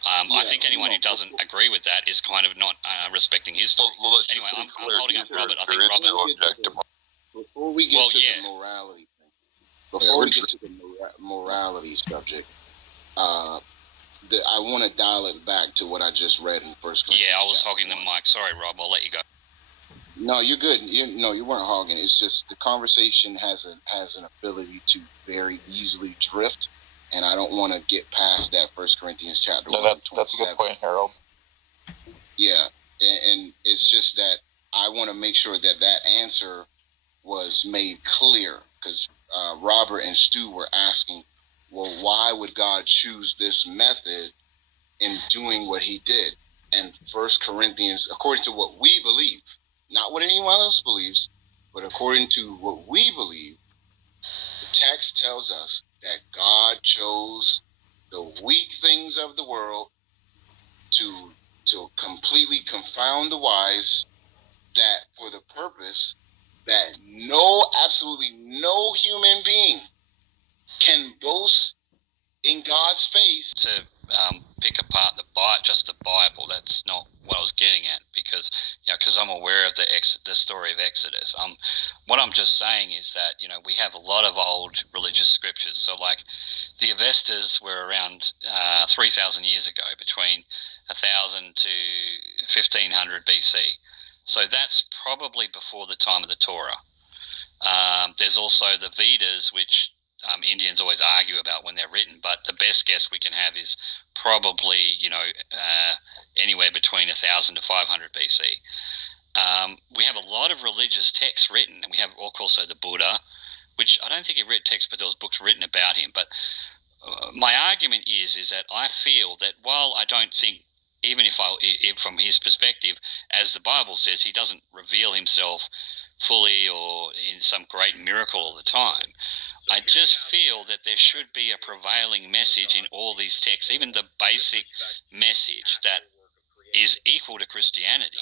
I think anyone who doesn't agree with that is kind of not respecting history. Anyway, I'm holding up Robert. I think Robert. Before we get to the morality thing, before we get to the morality subject, I want to dial it back to what I just read in First Corinthians. Yeah, I was hogging the mic. Sorry, Rob. I'll let you go. No, you're good. You weren't hogging. It's just the conversation has an ability to very easily drift, and I don't want to get past that First Corinthians chapter 1. That's a good point, Harold. Yeah, and it's just that I want to make sure that answer was made clear because Robert and Stu were asking, well, why would God choose this method in doing what he did? And First Corinthians, according to what we believe, not what anyone else believes, but according to what we believe, the text tells us that God chose the weak things of the world to completely confound the wise, that for the purpose that absolutely no human being can boast in God's face. To pick apart just the Bible, that's not what I was getting at, because I'm aware of the story of Exodus. What I'm just saying is that we have a lot of old religious scriptures. So like the Avestas were around 3,000 years ago, between 1,000 to 1,500 BC. So that's probably before the time of the Torah. There's also the Vedas, which Indians always argue about when they're written, but the best guess we can have is probably anywhere between 1,000 to 500 BC. We have a lot of religious texts written, and we have also the Buddha, which I don't think he wrote texts, but there was books written about him. But my argument is that I feel that while I don't think, even if from his perspective, as the Bible says, he doesn't reveal himself fully or in some great miracle all the time, I just feel that there should be a prevailing message in all these texts, even the basic message that is equal to Christianity.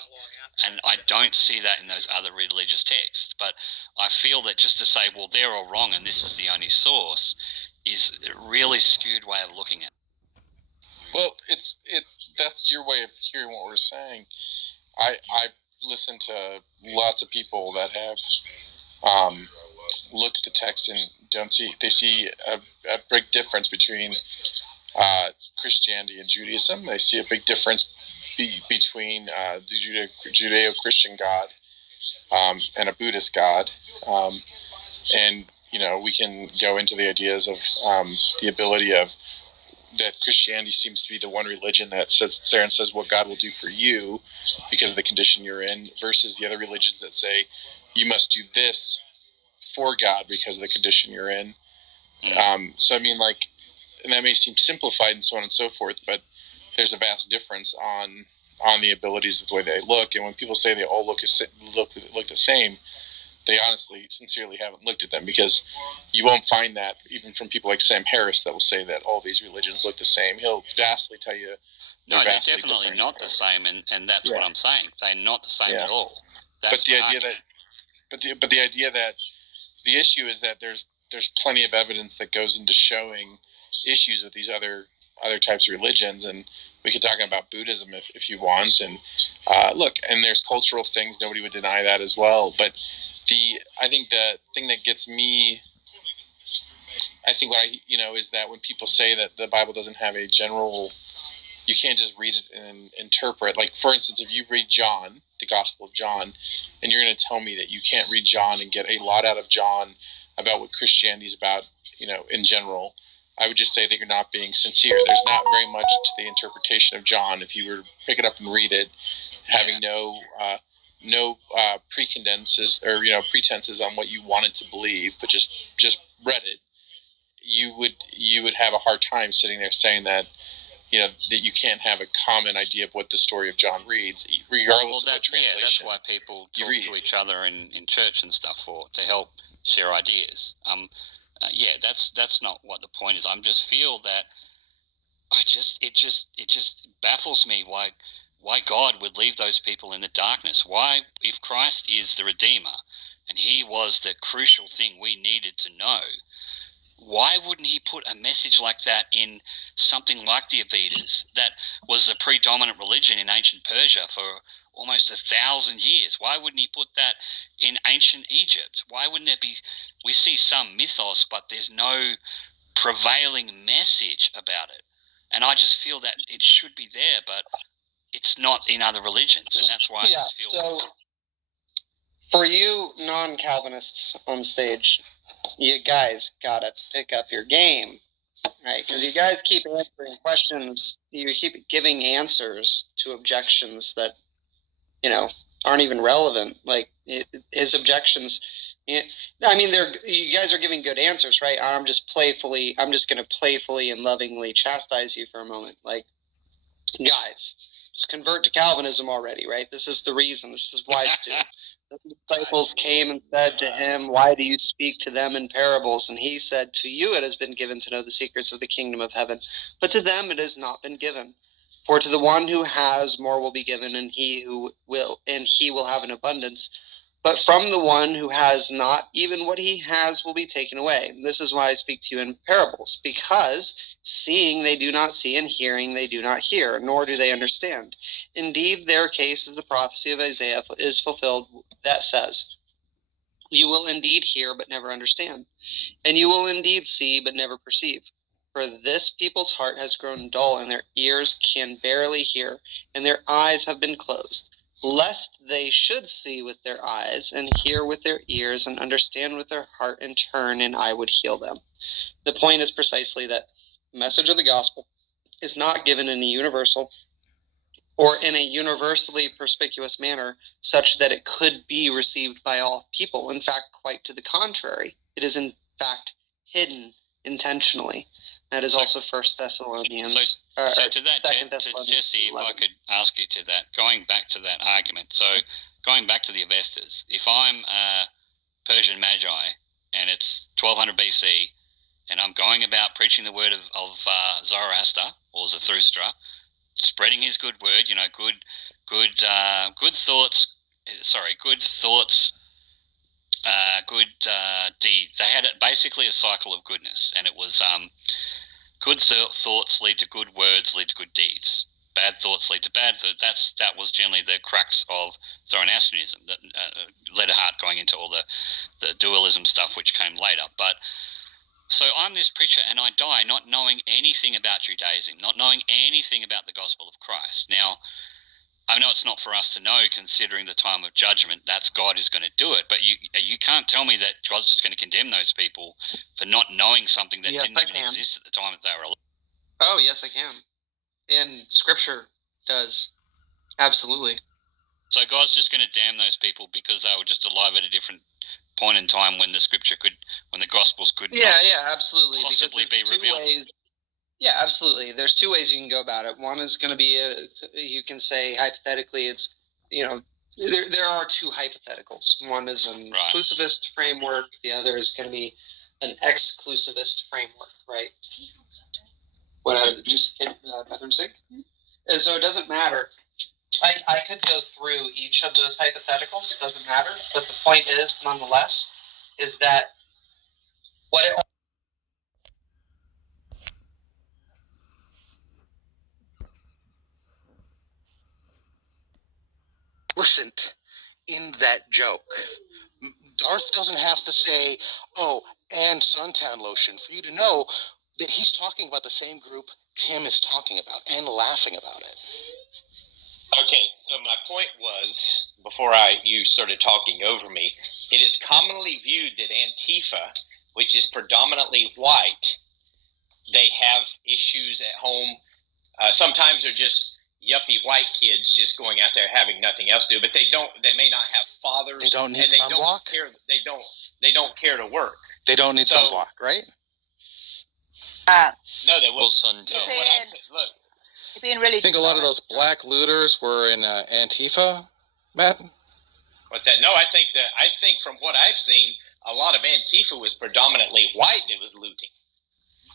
And I don't see that in those other religious texts. But I feel that just to say, well, they're all wrong and this is the only source, is a really skewed way of looking at it. Well, it's that's your way of hearing what we're saying. I listen to lots of people that have looked at the text and they see a big difference between Christianity and Judaism. They see a big difference between the Judeo-Christian God and a Buddhist God, and we can go into the ideas of the ability of that Christianity seems to be the one religion that sits there and says what God will do for you because of the condition you're in, versus the other religions that say you must do this for God because of the condition you're in. So I mean, like, and that may seem simplified and so on and so forth, but there's a vast difference on the abilities of the way they look. And when people say they all look the same, they honestly, sincerely haven't looked at them, because you won't find that even from people like Sam Harris that will say that all these religions look the same. He'll vastly tell you they're definitely not the same, and that's what I'm saying. They're not the same at all. That's the idea that the issue is that there's plenty of evidence that goes into showing issues with these other types of religions, and we could talk about Buddhism if you want, and look, and there's cultural things, nobody would deny that as well, but I think the thing that gets me, I think is that when people say that the Bible doesn't have a general, you can't just read it and interpret. Like, for instance, if you read John, the Gospel of John, and you're going to tell me that you can't read John and get a lot out of John about what Christianity is about, in general, I would just say that you're not being sincere. There's not very much to the interpretation of John. If you were to pick it up and read it, having no pretenses on what you wanted to believe, but just read it, you would have a hard time sitting there saying that that you can't have a common idea of what the story of John reads, regardless of the translation. Yeah, that's why people talk to each other in church and stuff to help share ideas. That's not what the point is. I just feel that it just baffles me why God would leave those people in the darkness. Why, if Christ is the Redeemer and he was the crucial thing we needed to know, why wouldn't he put a message like that in something like the Vedas, that was the predominant religion in ancient Persia for almost 1,000 years? Why wouldn't he put that in ancient Egypt? Why wouldn't there be? We see some mythos, but there's no prevailing message about it. And I just feel that it should be there, but it's not in other religions, and that's why I just feel. So, for you non-Calvinists on stage, you guys gotta pick up your game, right? Because you guys keep answering questions, you keep giving answers to objections that aren't even relevant. Like his objections. I mean, you guys are giving good answers, right? I'm just going to playfully and lovingly chastise you for a moment. Like, guys, convert to Calvinism already, right? This is the reason. This is wise to. The disciples came and said to him, "Why do you speak to them in parables?" And he said, "To you it has been given to know the secrets of the kingdom of heaven, but to them it has not been given. For to the one who has, more will be given, and he will have an abundance. But from the one who has not, even what he has will be taken away. This is why I speak to you in parables, because seeing they do not see, and hearing they do not hear, nor do they understand. Indeed, their case is the prophecy of Isaiah is fulfilled that says, you will indeed hear, but never understand, and you will indeed see, but never perceive. For this people's heart has grown dull, and their ears can barely hear, and their eyes have been closed, lest they should see with their eyes, and hear with their ears, and understand with their heart, and turn, and I would heal them." The point is precisely that the message of the gospel is not given in a universal or in a universally perspicuous manner such that it could be received by all people. In fact, quite to the contrary. It is in fact hidden intentionally. That is also 1 Thessalonians. So to that, to Jesse, if I could ask you to that, going back to that argument, so going back to the Avestas, if I'm a Persian Magi and it's 1200 BC and I'm going about preaching the word of Zoroaster or Zarathustra, spreading his good word, good thoughts, good deeds. They had basically a cycle of goodness, and it was good thoughts lead to good words, lead to good deeds. Bad thoughts lead to bad thoughts. That was generally the crux of Zoroastrianism. That led a heart going into all the dualism stuff, which came later. But so I'm this preacher, and I die not knowing anything about Judaism, not knowing anything about the gospel of Christ. Now, I know it's not for us to know, considering the time of judgment. That's God who's going to do it. But you can't tell me that God's just going to condemn those people for not knowing something that didn't even exist at the time that they were alive. Oh, yes, I can. And Scripture does. Absolutely. So God's just going to damn those people because they were just alive at a different point in time when when the Gospels could absolutely. possibly be revealed. Yeah, absolutely. There's two ways you can go about it. One is going to be, you can say hypothetically, it's, there are two hypotheticals. One is an inclusivist framework. The other is going to be an exclusivist framework, right? What, just bathroom sink? And so it doesn't matter. I could go through each of those hypotheticals. It doesn't matter. But the point is, nonetheless, is that what it Implicit in that joke. Darth doesn't have to say, "Oh, and suntan lotion," for you to know that he's talking about the same group Tim is talking about and laughing about it. Okay, so my point was, before you started talking over me, it is commonly viewed that Antifa, which is predominantly white, they have issues at home. Sometimes they're just yuppie white kids just going out there having nothing else to do, but they may not have fathers. They don't need sunblock? They don't care to work. They don't need sunblock, right? No, they will. Look. Being really I think a lot of those black looters were in Antifa, Matt? What's that? No, I think from what I've seen, a lot of Antifa was predominantly white that was looting.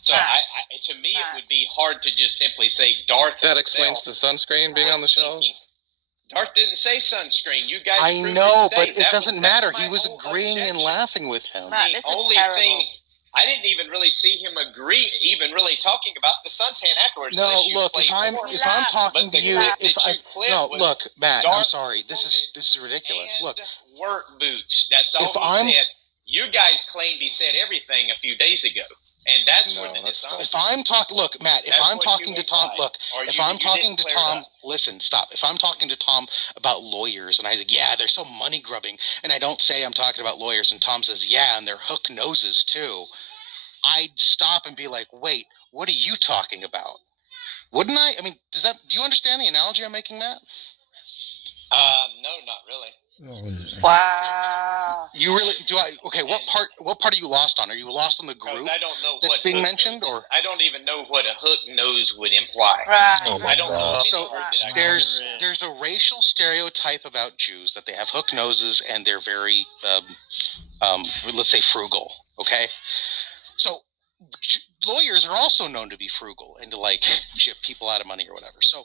So to me, it would be hard to just simply say Darth. That explains the sunscreen being on the shelves. Darth didn't say sunscreen. You guys. I know, but it doesn't matter. He was agreeing and laughing with him. The only thing. I didn't even really see him agree, even really talking about the suntan afterwards. No, look, if I'm talking to you, look, Matt, I'm sorry. This is ridiculous. Look, work boots. That's all he said. You guys claimed he said everything a few days ago, and that's where the dishonesty. If I'm talking, look, Matt, if I'm talking to Tom, look, if I'm talking to Tom, listen, stop. If I'm talking to Tom about lawyers, and I say, yeah, they're so money grubbing, and I don't say I'm talking about lawyers, and Tom says, yeah, and they're hook noses too, I'd stop and be like, wait, what are you talking about? Wouldn't I? I mean, do you understand the analogy I'm making, Matt? No, not really. Wow. You really do? Okay, what part are you lost on? Are you lost on the group I don't know that's what being hook mentioned, nose or is. I don't even know what a hook nose would imply. Right. I don't know. So there's a racial stereotype about Jews that they have hook noses and they're very let's say frugal. Okay, so lawyers are also known to be frugal and to like chip people out of money or whatever. So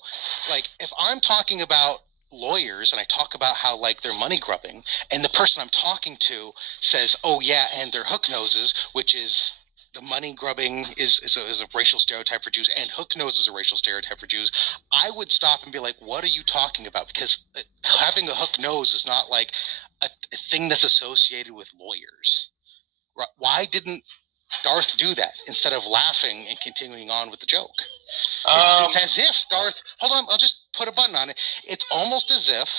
like if I'm talking about lawyers and I talk about how like they're money grubbing and the person I'm talking to says, oh yeah, and they're hook noses, which is the money grubbing is a racial stereotype for Jews, and hook nose is a racial stereotype for Jews, I would stop and be like, what are you talking about? Because having a hook nose is not like a thing that's associated with lawyers. Why didn't Darth do that instead of laughing and continuing on with the joke? It's as if Darth, hold on, I'll just put a button on it. It's almost as if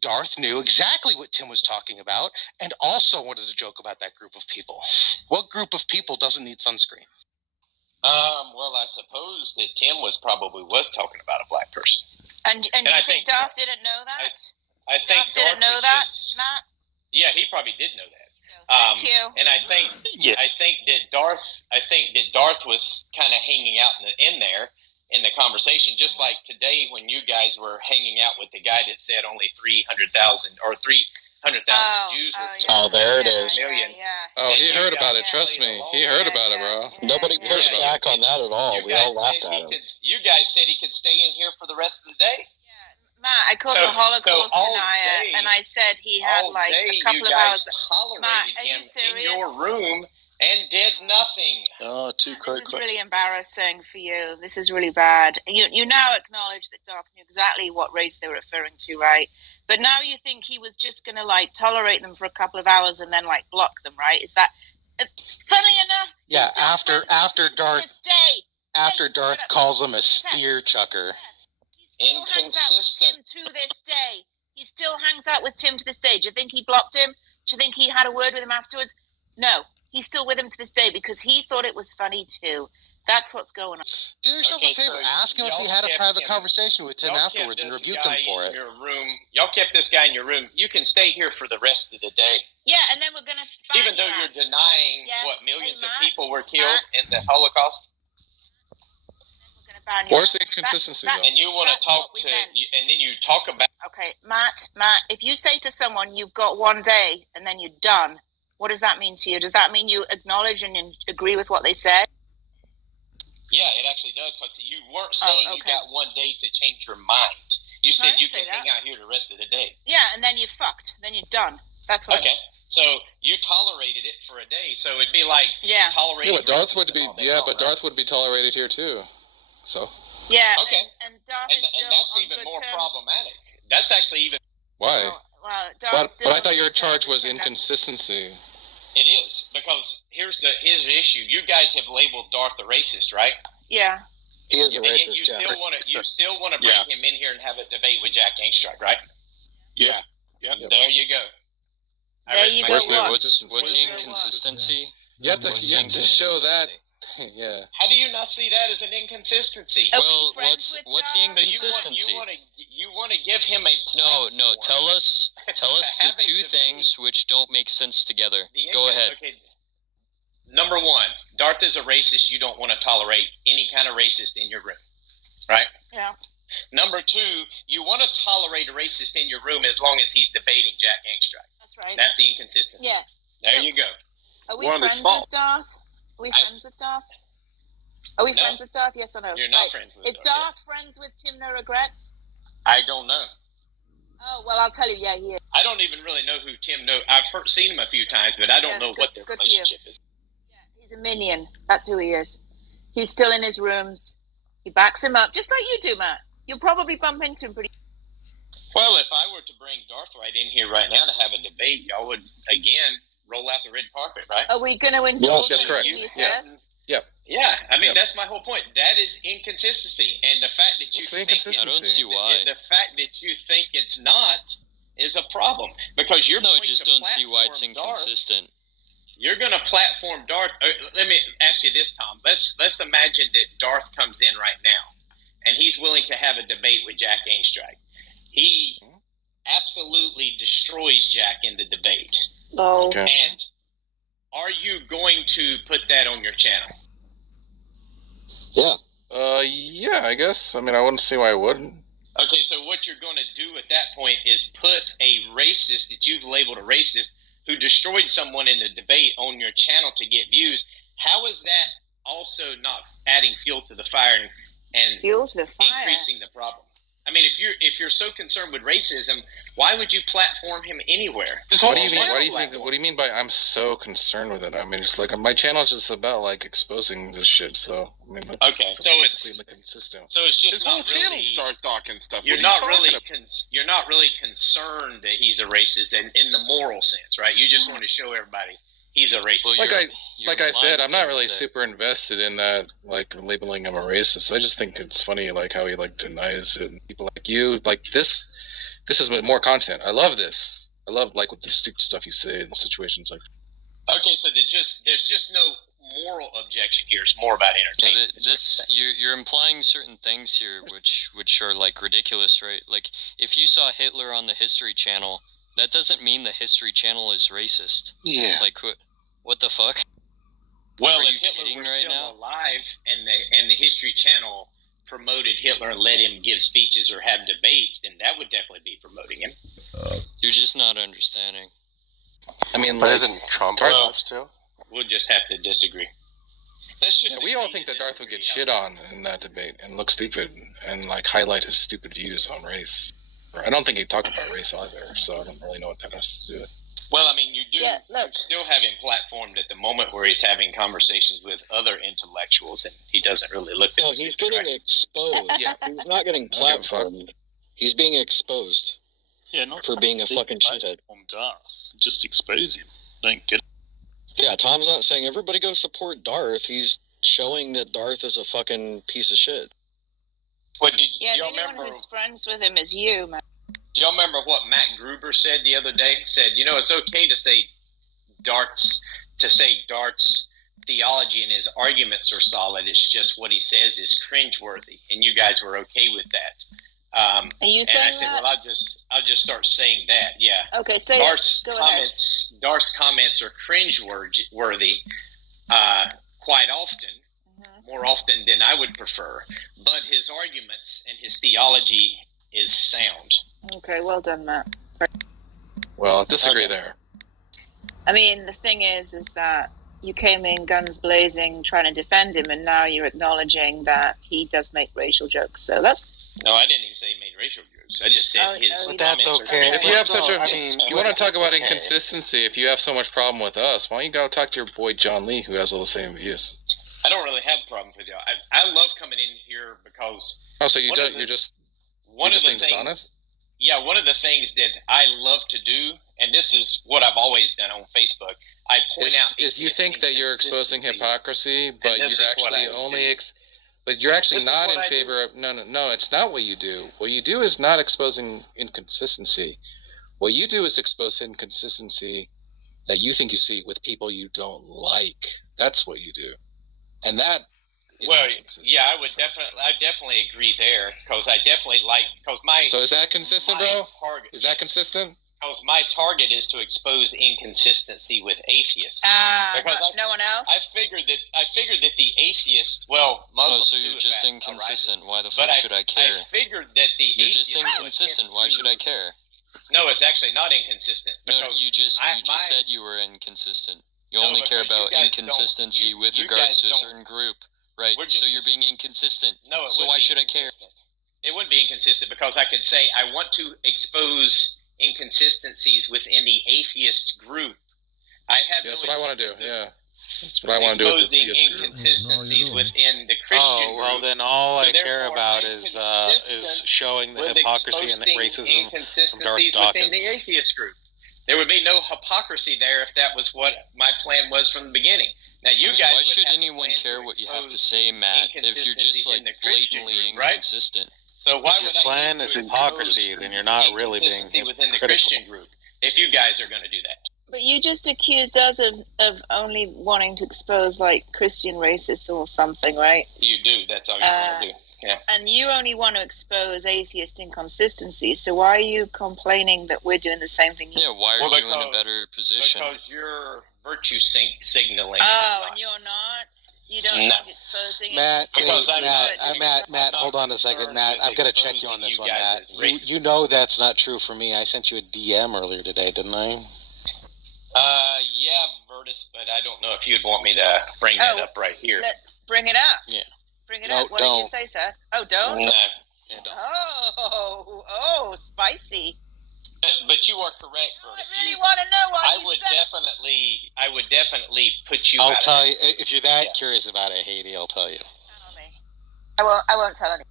Darth knew exactly what Tim was talking about and also wanted to joke about that group of people. What group of people doesn't need sunscreen? Well, I suppose that Tim was talking about a black person. And you think Darth didn't know that? I think Darth didn't know that, Matt? Yeah, he probably did know that. Thank you. And I think that Darth was kind of hanging out in there in the conversation, just like today when you guys were hanging out with the guy that said only 300,000 or 300,000 Jews were killed. Oh, there it is. Million. Oh, he heard about it. Trust me, he heard about it, bro. Nobody pushed back on that at all. We all laughed at him. You guys said he could stay in here for the rest of the day. Matt, I called him a Holocaust denier, and I said he had like a couple of hours. Matt, are you serious? In your room and did nothing. Oh, This is really embarrassing for you. This is really bad. You now acknowledge that Darth knew exactly what race they were referring to, right? But now you think he was just going to like tolerate them for a couple of hours and then like block them, right? Is that funnily enough? Yeah, after Darth calls him a spear chucker. Inconsistent. To this day, he still hangs out with Tim to this day. Do you think he blocked him? Do you think he had a word with him afterwards? No, he's still with him to this day because he thought it was funny too. That's what's going on. Do yourself a favor. Ask him if he had a private conversation with Tim afterwards and rebuked him for it. Y'all kept this guy in your room. You can stay here for the rest of the day. Yeah, and then we're going to even though you're denying what millions of people were killed in the Holocaust. Where's the inconsistency, though? And you want to talk to, and then you talk about. Okay, Matt, if you say to someone you've got one day and then you're done, what does that mean to you? Does that mean you acknowledge and agree with what they said? Yeah, it actually does, because you weren't saying you got one day to change your mind. You said you can hang out here the rest of the day. Yeah, and then you're fucked. Then you're done. That's what. Okay, so you tolerated it for a day, so it'd be like tolerating. Yeah, but Darth would be. Yeah, but Darth would be tolerated here too. So. Yeah. Okay. And Darth and that's even more problematic. That's actually even. Why? Well, but I thought your charge was inconsistency. It is, because here's the issue. You guys have labeled Darth a racist, right? Yeah. He is a racist. You still want to bring him in here and have a debate with Jack Angstrike, right? Yeah. Yep. There you go. There you go. What's the inconsistency? You have to show that. Yeah. How do you not see that as an inconsistency? Well, what's the inconsistency? You want to give him a platform. No. Tell us the two things which don't make sense together. Go ahead. Okay. Number one, Darth is a racist. You don't want to tolerate any kind of racist in your room, right? Yeah. Number two, you want to tolerate a racist in your room as long as he's debating Jack Angstrike. That's right. That's the inconsistency. Yeah. There you go. Are we friends with Darth? Are we friends with Darth? Are we friends with Darth? Yes or no? You're not friends with Darth. Is Darth friends with Tim No Regrets? I don't know. Oh, well, I'll tell you, yeah, he is. I don't even really know who Tim I've seen him a few times, but I don't know what their relationship is. Yeah, he's a minion. That's who he is. He's still in his rooms. He backs him up, just like you do, Matt. You'll probably bump into him pretty. Well, if I were to bring Darth right in here right now to have a debate, y'all would, again, roll out the red carpet, right? Are we going to endorse that's correct. Yeah, I mean, that's my whole point. That is inconsistency. And the fact that you think I don't see why. The fact that you think it's not is a problem. Because you're I just don't see why it's inconsistent. You're going to platform Darth. Let me ask you this, Tom. Let's imagine that Darth comes in right now, and he's willing to have a debate with Jack Angstrike. He absolutely destroys Jack in the debate. Oh. And are you going to put that on your channel? Yeah. Yeah, I guess. I mean, I wouldn't see why I wouldn't. Okay, so what you're going to do at that point is put a racist that you've labeled a racist who destroyed someone in the debate on your channel to get views. How is that also not adding fuel to the fire and fuel to the fire, increasing the problem? I mean, if you're so concerned with racism, why would you platform him anywhere? What do you mean? What do you think? What do you mean by I'm so concerned with it? I mean, it's like my channel is just about like exposing this shit. So I mean, that's okay, so it's completely consistent. So it's just His not whole channel really, starts talking stuff. You're What are not you really talking about? you're not really concerned that he's a racist in the moral sense, right? You just want to show everybody he's a racist. Well, like I said, I'm not really super invested in that, like labeling him a racist. I just think it's funny, like how he like denies it. And people like you, like this is more content. I love this. I love like with the stupid stuff you say in situations like. Okay, so there's just no moral objection here. It's more about entertainment. You're implying certain things here, which are like ridiculous, right? Like if you saw Hitler on the History Channel, that doesn't mean the History Channel is racist. Yeah. Like what the fuck? Well, Are if you Hitler kidding were right still now? alive and the History Channel promoted Hitler and let him give speeches or have debates, then that would definitely be promoting him. You're just not understanding. I mean, But like, isn't Trump Well, still? We'll just have to disagree. That's just we all think that Darth would get shit on in that debate and look stupid and like highlight his stupid views on race. I don't think he talked about race either, so I don't really know what that has to do with it. Well, I mean, you still have him platformed at the moment where he's having conversations with other intellectuals, and he doesn't really look at No, he's getting exposed. He's not getting platformed. He's being exposed. Yeah, not for being a fucking shithead. On Darth, just expose him. Don't get it. Yeah, Tom's not saying everybody go support Darth. He's showing that Darth is a fucking piece of shit. What did Yeah, y'all the only remember? one who's friends with him is you, man. Do y'all remember what Matt Gruber said the other day? He said, you know, it's okay to say Darth's theology and his arguments are solid. It's just what he says is cringeworthy, and you guys were okay with that. Are you and saying I said, that? well, I'll just start saying that. Yeah. Okay, say Darth's it. Go ahead. comments are cringeworthy quite often, more often than I would prefer. But his arguments and his theology is sound. Okay, well done, Matt. Well, I disagree there. I mean, the thing is that you came in guns blazing trying to defend him, and now you're acknowledging that he does make racial jokes. So that's... No, I didn't even say he made racial jokes. I just said his But comments that's okay. If you have such a, you want to talk about okay. inconsistency. If you have so much problem with us, why don't you go talk to your boy John Lee, who has all the same views? I don't really have problems with y'all. I love coming in here because Oh, so you one do, of the- you're just one you're of just the being things. dishonest? Yeah, one of the things that I love to do, and this is what I've always done on Facebook, I point out Is you think that you're exposing hypocrisy, but you're this is what actually I would only but you're actually This is not what in I favor of no, it's not what you do. What you do is not exposing inconsistency. What you do is expose inconsistency that you think you see with people you don't like. That's what you do. And that is Well, yeah, I definitely agree there because I definitely because my. So is that consistent, bro? Target, Is that consistent? Because my target is to expose inconsistency with atheists. Because no one else. I figured that the atheists, well, Muslims. so you're just inconsistent. Why the But fuck should I care? I figured that the You're just atheists would inconsistent. Why should I care? No, it's actually not inconsistent. No, because you just my- said you were inconsistent. You No, only care because you about guys inconsistency with you regards guys to a don't- certain group, right? We're So just- you're being inconsistent. No, it so wouldn't why be should I care? It wouldn't be inconsistent because I could say I want to expose inconsistencies within the atheist group. I have That's no what I want to do. intentions of Yeah. That's what I want to do with the exposing theist group. inconsistencies within the Christian Oh, well, group. then all So I care therefore, about I'm is showing the with hypocrisy and the exposing racism from Darth inconsistencies Dawkins. within the atheist group. There would be no hypocrisy there if that was what my plan was from the beginning. Now you guys Why would should have anyone care what you have to say, Matt, if you're just like in the Christian blatantly group, right? inconsistent? So why If your would plan I is need to hypocrisy, expose then you're not really being inconsistency within the critical. Christian group if you guys are going to do that? But you just accused us of only wanting to expose like Christian racists or something, right? You do. That's all you want to do. Yeah. And you only want to expose atheist inconsistencies, so why are you complaining that we're doing the same thing? Yeah, why are you in a better position? Because you're virtue signaling. Oh, and you're not? You don't No. think exposing Matt, Because hey, I'm Matt, hold on a second, Matt. I've got to check you on this one, Matt. You know that's not true for me. I sent you a DM earlier today, didn't I? Yeah, Vertus, but I don't know if you'd want me to bring that up right here. Bring it up. Yeah. Bring it No, up. What did you don't. say, sir? Oh, don't? No. Yeah, don't. Oh, spicy. But you are correct, Vertus. I really want to know what I you would said. definitely put you I'll out tell of you if you're that curious about it, Haiti. I'll tell you. Tell me. I won't tell anyone.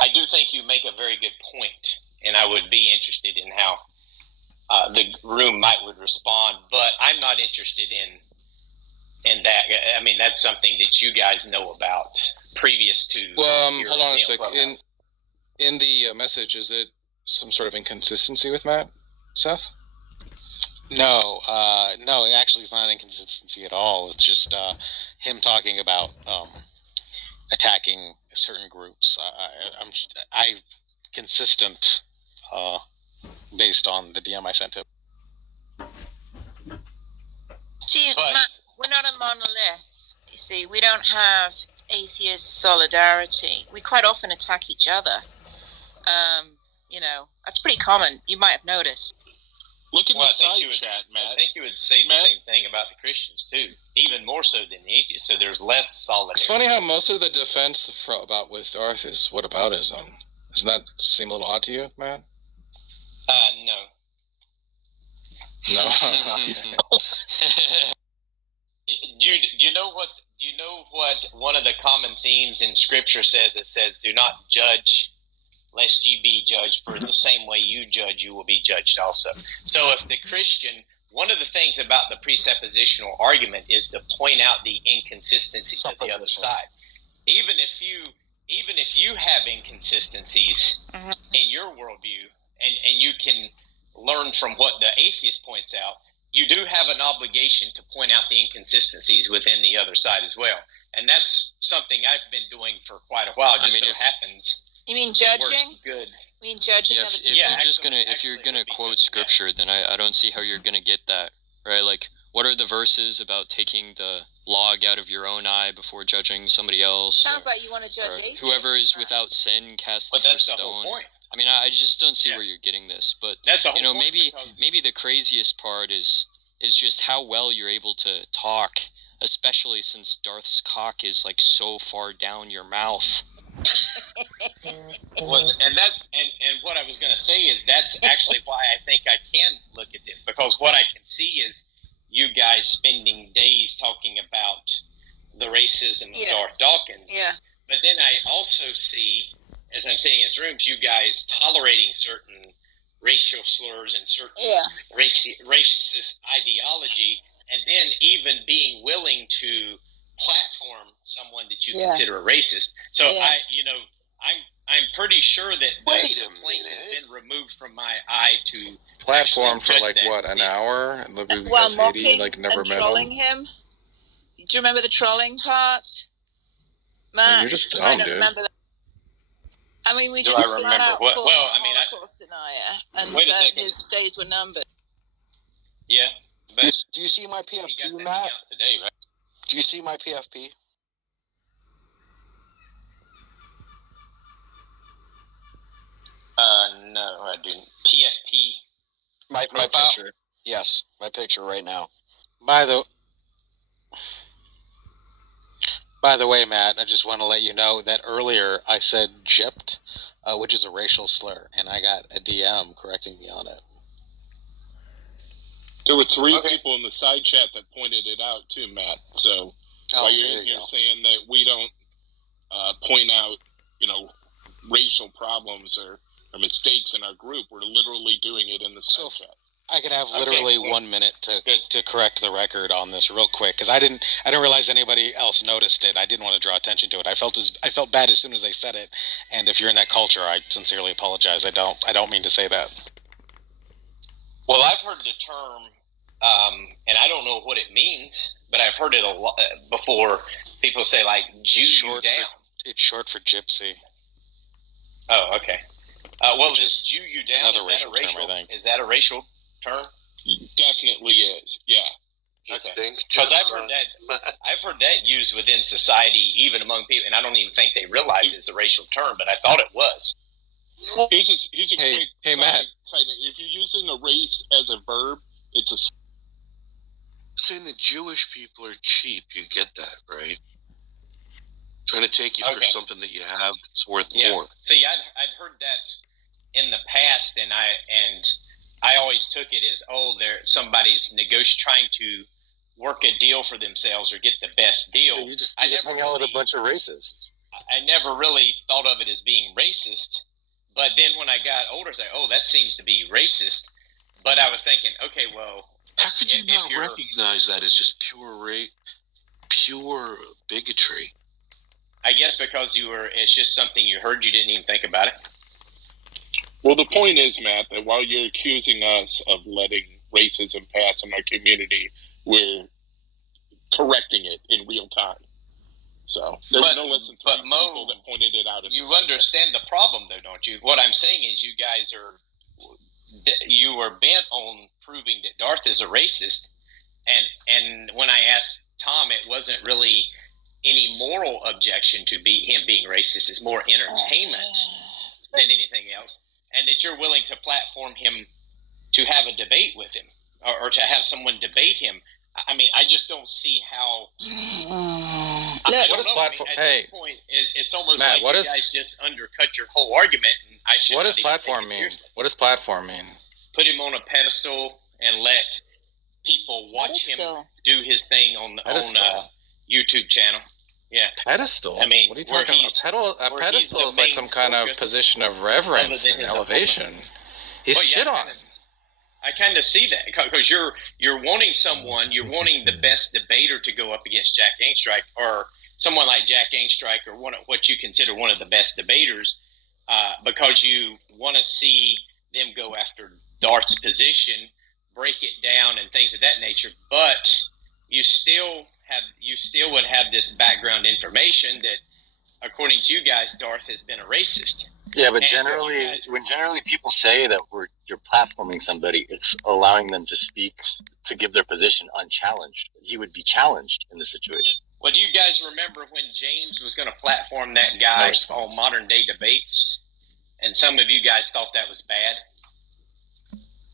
I do think you make a very good point, and I would be interested in how the room would respond, but I'm not interested in that. I mean, that's something that you guys know about previous to. Well, here hold on a Neil sec. Clubhouse. In the message, is it some sort of inconsistency with Matt, Seth? No, actually, it's not an inconsistency at all. It's just him talking about attacking certain groups. I'm consistent based on the DM I sent him. See, Matt, we're not a monolith. You see, we don't have atheist solidarity. We quite often attack each other. That's pretty common. You might have noticed. Look at Well, the side chat, I Matt. think you would say the same thing about the Christians too, even more so than the atheists. So there's less solidarity. It's funny how most of the defense about with Darth is whataboutism. Doesn't that seem a little odd to you, Matt? No. No. You know what one of the common themes in Scripture says? It says, "Do not judge, lest ye be judged. For the same way you judge, you will be judged also." So, if the Christian, one of the things about the presuppositional argument is to point out the inconsistencies of the other side. Even if you have inconsistencies in your worldview, and you can learn from what the atheist points out, you do have an obligation to point out the inconsistencies within the other side as well. And that's something I've been doing for quite a while. Just happens. You mean it judging? works good. You mean judging? Yeah, if you're gonna quote scripture, then I don't see how you're gonna get that, right? Like, what are the verses about taking the log out of your own eye before judging somebody else? Sounds like you want to judge atheists. Whoever is without sin cast the But that's first the whole stone. point. I mean, I just don't see where you're getting this, but That's the whole point, maybe the craziest part is just how well you're able to talk, especially since Darth's cock is like so far down your mouth. And what I was going to say is that's actually why I think I can look at this, because what I can see is you guys spending days talking about the racism of Darth Dawkins. Yeah. But then I also see, as I'm sitting in his rooms, you guys tolerating certain racial slurs and certain racist ideology, and then even being willing to platform someone that you consider a racist. So I'm pretty sure that the plate has been removed from my eye to Platform for judge like that. what, an hour? And look at Well, because mocking Haiti like never and met trolling him. him. Do you remember the trolling part? Matt, you're just I dumb, don't dude. remember that. I mean, we Do just I flat remember out what? called Well, him I mean, a Holocaust denier and Wait a said second. his days were numbered. Yeah. But Do you see my he got PFP, that Matt? out today, right? Do you see my PFP? No, I didn't. PFP. My picture. Yes, my picture right now. By the way, Matt, I just want to let you know that earlier I said gypped, which is a racial slur, and I got a DM correcting me on it. There were three people in the side chat that pointed it out too, Matt. So while you're in here saying that we don't point out, racial problems or mistakes in our group, we're literally doing it in the side chat. I could have literally 1 minute to correct the record on this real quick, because I didn't realize anybody else noticed it. I didn't want to draw attention to it. I felt bad as soon as they said it, and if you're in that culture, I sincerely apologize. I don't mean to say that. Well, I've heard the term and I don't know what it means, but I've heard it a lot before. People say like Jew you down. It's short for gypsy. Oh, okay. Well, is Jew you down? Another racial term, I think. Is that a racial term? Definitely is. Yeah. Okay. Because I've heard that used within society, even among people, and I don't even think they realize it's a racial term. But I thought it was. Here's a quick Matt. side. If you're using a race as a verb, it's a. Saying that Jewish people are cheap, you get that, right? Trying to take you for something that you have that's worth more. See, I'd heard that in the past, and I always took it as somebody's trying to work a deal for themselves or get the best deal. You just hung out with a bunch of racists. I never really thought of it as being racist, but then when I got older, I was like, that seems to be racist. But I was thinking, okay, well, how could you not recognize that as just pure bigotry? I guess because it's just something you heard, you didn't even think about it. Well, the point is, Matt, that while you're accusing us of letting racism pass in our community, we're correcting it in real time. So there's no less than three people that pointed it out. You understand the problem, though, don't you? What I'm saying is, you guys are bent on proving that Darth is a racist, and when I asked Tom, it wasn't really any moral objection to him being racist. It's more entertainment than anything else, and that you're willing to platform him to have a debate with him, or to have someone debate him. I mean, I just don't see how. I don't know. At this point, it's almost Matt, like you guys just undercut your whole argument, and I should. What does platform mean? What does platform mean? Put him on a pedestal and let people watch him do his thing on YouTube channel. Yeah. Pedestal? I mean, what are you talking about? A pedestal is like some kind of position of reverence and elevation. He's shit on. I kind of see that, because you're wanting you're wanting the best debater to go up against Jack Angstrike, or someone like Jack Angstrike, or what you consider one of the best debaters, because you want to see them go after Darth's position, break it down, and things of that nature. But you still would have this background information that, according to you guys, Darth has been a racist. Yeah, but when generally people say that you're platforming somebody, it's allowing them to speak, to give their position unchallenged. He would be challenged in this situation. Well, do you guys remember when James was going to platform that guy on Modern Day Debates, and some of you guys thought that was bad?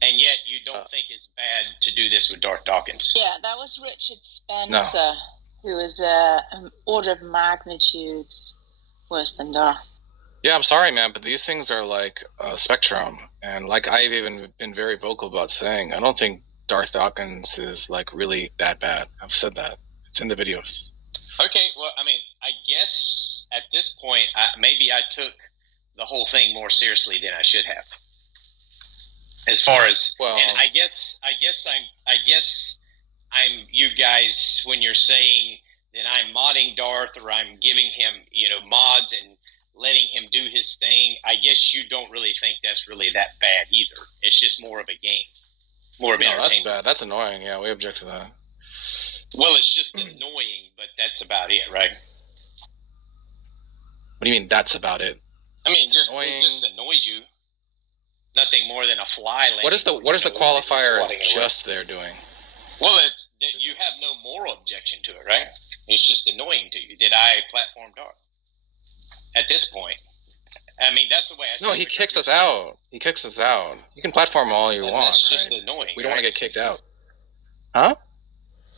And yet you don't think it's bad to do this with Darth Dawkins? Yeah, that was Richard Spencer, who was an order of magnitudes worse than Darth. Yeah, I'm sorry, man, but these things are like a spectrum. And like I've even been very vocal about saying, I don't think Darth Dawkins is like really that bad. I've said that. It's in the videos. Okay, well, I mean, I guess at this point, maybe I took the whole thing more seriously than I should have. As far as, and I guess I'm you guys, when you're saying that I'm modding Darth, or I'm giving him, mods and letting him do his thing, I guess you don't really think that's really that bad either. It's just more of a game, more of entertainment. That's bad. That's annoying. Yeah, we object to that. Well, it's just annoying, but that's about it, right? What do you mean, that's about it? I mean, it just annoys you. Nothing more than a fly. What is the qualifier just there doing? Well, you have no moral objection to it, right? It's just annoying to you. Did I platform Darth? At this point, I mean, that's the way I see it. No, he kicks us out. He kicks us out. You can platform all you want. It's just annoying. We don't want to get kicked out. Huh?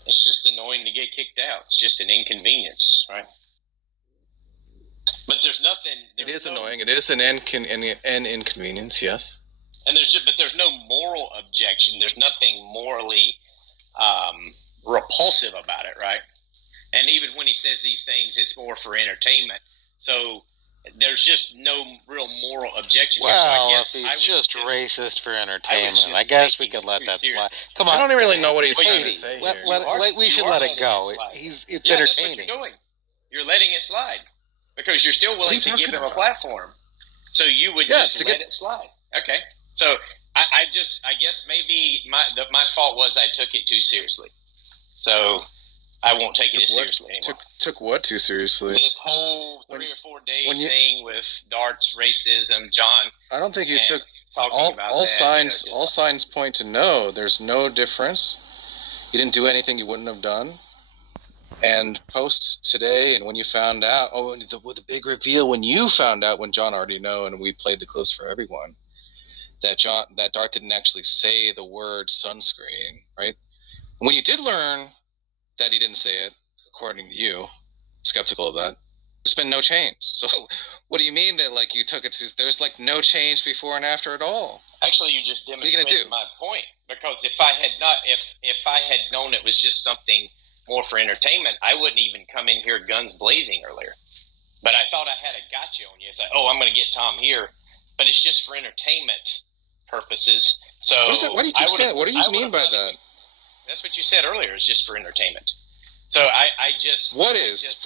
It's just annoying to get kicked out. It's just an inconvenience, right? But there's nothing. It is annoying. It is an inconvenience, yes. And there's no moral objection. There's nothing morally repulsive about it, right? And even when he says these things, it's more for entertainment. So there's just no real moral objection. Well, so if he's just racist for entertainment, I guess we could let that slide. Come on, I don't really know what he's trying to say here. We should let it go. It's entertaining. That's what you're doing. You're letting it slide because you're still willing to give him a platform. So you would just let it slide. Okay. So I guess maybe my fault was I took it too seriously. So I won't take it as seriously anymore. Took what too seriously? This whole 3 or 4 day thing with darts, racism, John. I don't think you took talking about all that, signs. you know, All signs point to no. There's no difference. You didn't do anything you wouldn't have done. And posts today, and when you found out, the big reveal when you found out, when John already know, and we played the clips for everyone, that Darth didn't actually say the word sunscreen, right? And when you did learn that he didn't say it, according to you, skeptical of that, there's been no change. So what do you mean that like you took it to, there's like no change before and after at all? Actually, you just demonstrated my point. Because if I had known it was just something more for entertainment, I wouldn't even come in here guns blazing earlier. But I thought I had a gotcha on you. It's like, I'm going to get Tom here, but it's just for entertainment purposes. So what do you keep saying? What do you mean by that? That's what you said earlier. It's just for entertainment. So I just just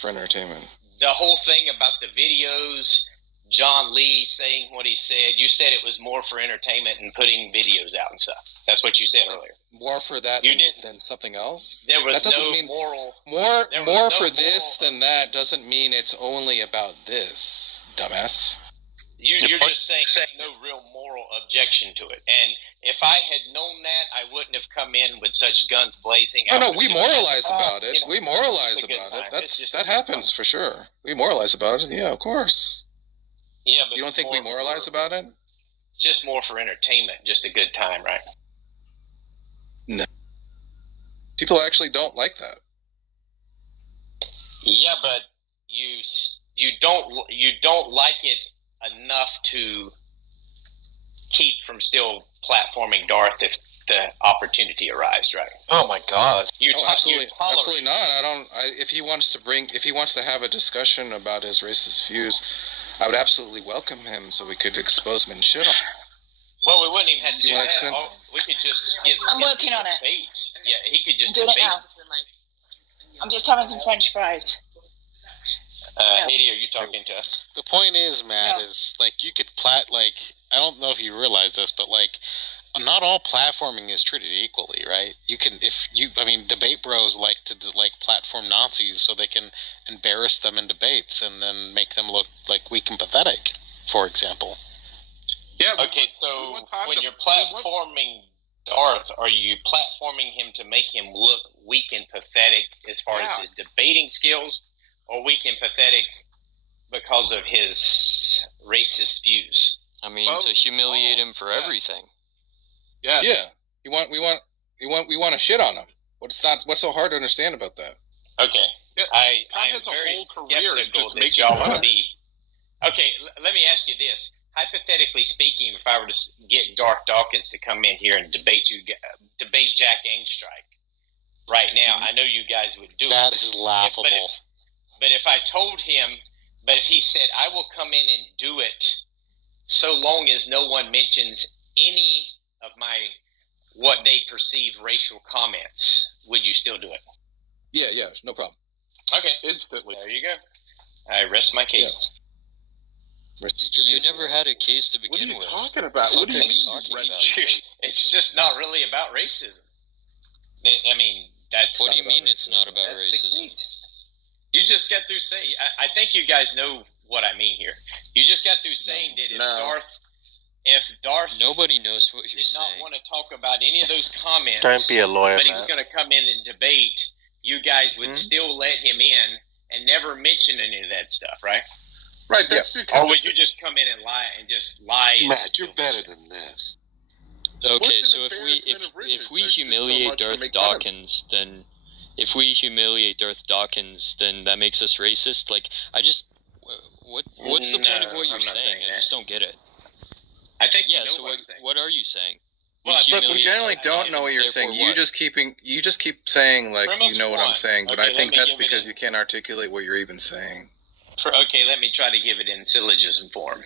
for entertainment? The whole thing about the videos, John Lee saying what he said. You said it was more for entertainment and putting videos out and stuff. That's what you said earlier. More for that than something else? There was that doesn't no mean moral. More for this than that doesn't mean it's only about this, dumbass. You're just saying there's no real moral objection to it. And if I had known that, I wouldn't have come in with such guns blazing. No, we moralize about it. We moralize about it. That happens for sure. We moralize about it. Yeah, of course. Yeah, but you don't think we moralize about it? It's just more for entertainment, just a good time, right? No. People actually don't like that. Yeah, but you don't like it enough to keep from still platforming Darth if the opportunity arrives, right? Oh my God! Absolutely not. If he wants to have a discussion about his racist views, I would absolutely welcome him so we could expose him and shit on him. Well, we wouldn't even have to do that. We could just get. I'm working on it. Yeah, he could just I'm doing debate. it now. I'm just having some French fries. Haiti, are you talking to us? The point is, Matt, is like you could I don't know if you realize this, but like not all platforming is treated equally, right? You can, debate bros like to platform Nazis so they can embarrass them in debates and then make them look like weak and pathetic, for example. Yeah. Okay, so when you're platforming Darth, are you platforming him to make him look weak and pathetic as far as his debating skills, or weak and pathetic because of his racist views? I mean, to humiliate him for everything. Yeah. We want to shit on him. What's so hard to understand about that? Okay. I am very skeptical that y'all want to be. Okay, let me ask you this. Hypothetically speaking, if I were to get Darth Dawkins to come in here and debate Jack Angstrike right now, I know you guys would do it. That is laughable. But if I told him, if he said, I will come in and do it so long as no one mentions any of my, what they perceive racial comments, would you still do it? Yeah, no problem. Okay. Instantly. There you go. I rest my case. Yeah. You never had a case to begin with. What are you talking about? What do you mean? It's just not really about racism. I mean, that's... What do you mean it's not about racism? You just got through saying... I think you guys know what I mean here. You just got through saying that if Darth... Nobody knows what you're saying. Did not want to talk about any of those comments... Don't be a lawyer, but he was going to come in and debate, you guys would still let him in and never mention any of that stuff, right? Right, that's Or would you just come in and lie? Matt, you're better than this. Okay, so if we humiliate Darth Dawkins, then that makes us racist. Like, what's the point of what you're saying? I just don't get it. I think what are you saying? Well, look, we generally don't know what you're saying. You just keep saying like you know what I'm saying, but I think that's because you can't articulate what you're even saying. Okay, let me try to give it in syllogism form.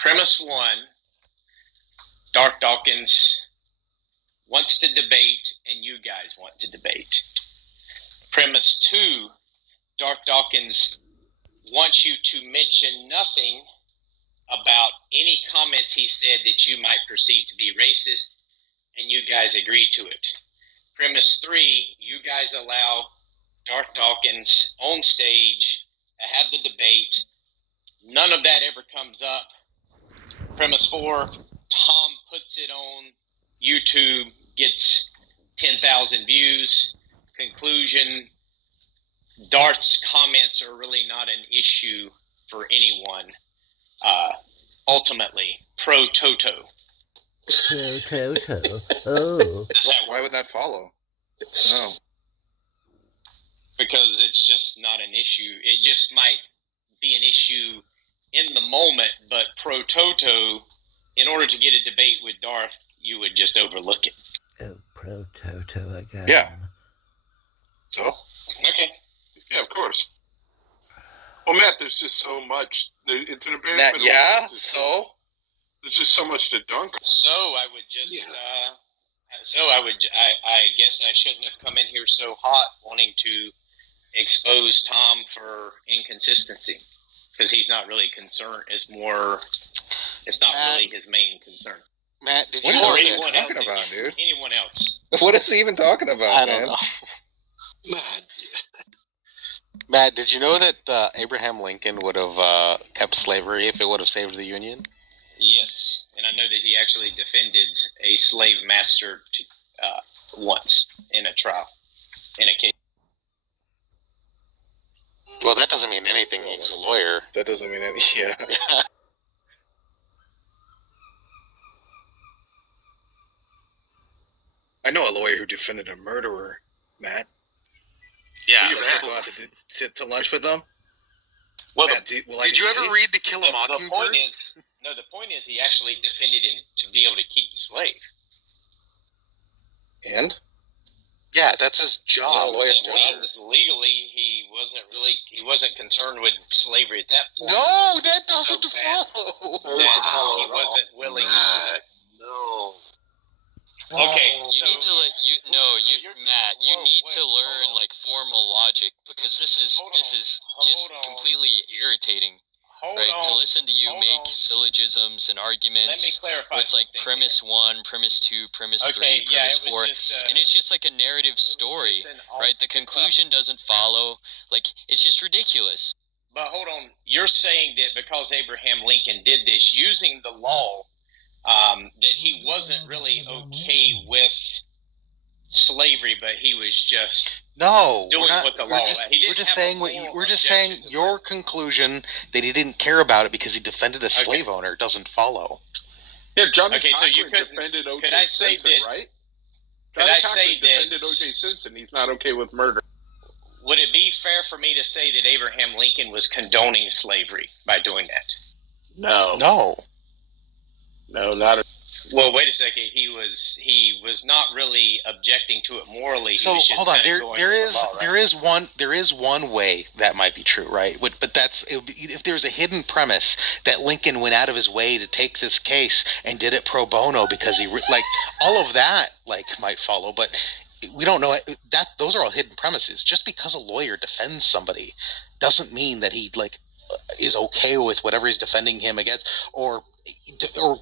Premise 1, Darth Dawkins wants to debate, and you guys want to debate. Premise 2, Darth Dawkins wants you to mention nothing about any comments he said that you might perceive to be racist, and you guys agreed to it. Premise 3, you guys allow Darth Dawkins on stage to have the debate. None of that ever comes up. Premise 4, Tom puts it on YouTube, gets 10,000 views. Conclusion, Darth's comments are really not an issue for anyone. Ultimately, pro Toto. Toto. Oh. Why would that follow? No. Because it's just not an issue. It just might be an issue in the moment, but pro Toto, in order to get a debate with Darth, you would just overlook it. Oh, pro Toto again. Yeah. So? Okay. Yeah, of course. Well, Matt, there's just so much. It's an embarrassment. Matt, yeah, so? There's just so much to dunk. So I would just, I guess I shouldn't have come in here so hot wanting to expose Tom for inconsistency, because he's not really concerned. It's not really his main concern. Matt, did what you is know he that? talking about, dude? Anyone else? What is he even talking about, I don't man? know. Matt, did you know that Abraham Lincoln would have kept slavery if it would have saved the Union? Yes, and I know that he actually defended a slave master once in a trial, in a case. Well, that doesn't mean anything. He was a lawyer. That doesn't mean any. Yeah. I know a lawyer who defended a murderer, Matt. Yeah. You ever go out to lunch with them? Well, Matt, did you ever read To Kill a Mockingbird? The point is, he actually defended him to be able to keep the slave. And? Yeah, that's his job. It means legally he wasn't concerned with slavery at that point. No, that doesn't follow. He wasn't willing to. No. Okay, you need to Matt, you need to learn like formal logic, because this is just completely irritating. To listen to you make syllogisms and arguments. Let me clarify. It's like premise 1, premise 2, premise 3, premise 4, and it's just like a narrative story, right? The conclusion doesn't follow. Like, it's just ridiculous. But hold on, you're saying that because Abraham Lincoln did this using the law, that he wasn't really okay with slavery, but he was just doing what the law. We're just saying your conclusion that he didn't care about it because he defended a slave owner doesn't follow. Yeah, Johnny Okay, so you Cochran defended O.J. could I say Simpson, that- right? could Johnny I Cochran say that- defended O.J. Simpson. He's not okay with murder. Would it be fair for me to say that Abraham Lincoln was condoning slavery by doing that? No. No. No, not at Well, wait a second. He was not really objecting to it morally. So he was just hold on. kinda going There with is the law, right? there is one way that might be true, right? But that's if there's a hidden premise that Lincoln went out of his way to take this case and did it pro bono because he all of that might follow, but we don't know that those are all hidden premises. Just because a lawyer defends somebody doesn't mean that he is okay with whatever he's defending him against, or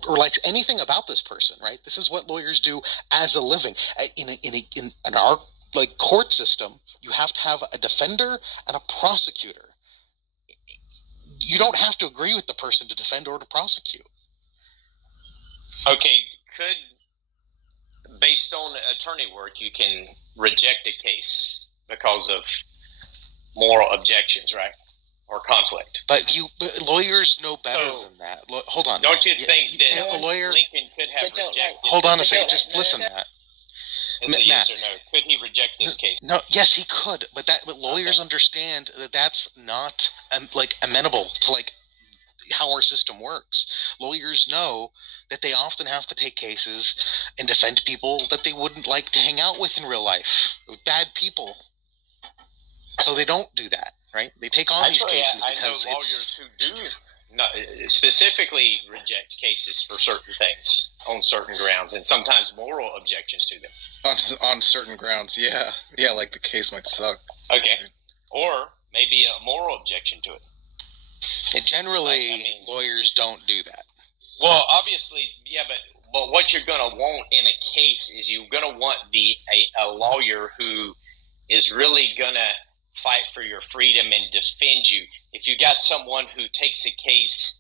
likes anything about this person, right? This is what lawyers do as a living. In our court system, you have to have a defender and a prosecutor. You don't have to agree with the person to defend or to prosecute. Okay, based on attorney work, you can reject a case because of moral objections, right? Or conflict. But lawyers know better than that. Hold on. Don't you think that a lawyer Lincoln could have rejected? Hold on a second. Just listen, Matt. Is it yes or no? Could he reject this case? No. Yes, he could. But lawyers understand that that's not amenable to how our system works. Lawyers know that they often have to take cases and defend people that they wouldn't like to hang out with in real life. Bad people. So they don't do that. Right? They take on these cases I know lawyers who do not specifically reject cases for certain things on certain grounds, and sometimes moral objections to them. On certain grounds, yeah. Yeah, like the case might suck. Okay. Or maybe a moral objection to it. And generally, lawyers don't do that. Well, obviously, yeah, but what you're going to want in a case is you're going to want a lawyer who is really going to fight for your freedom and defend you. If you got someone who takes a case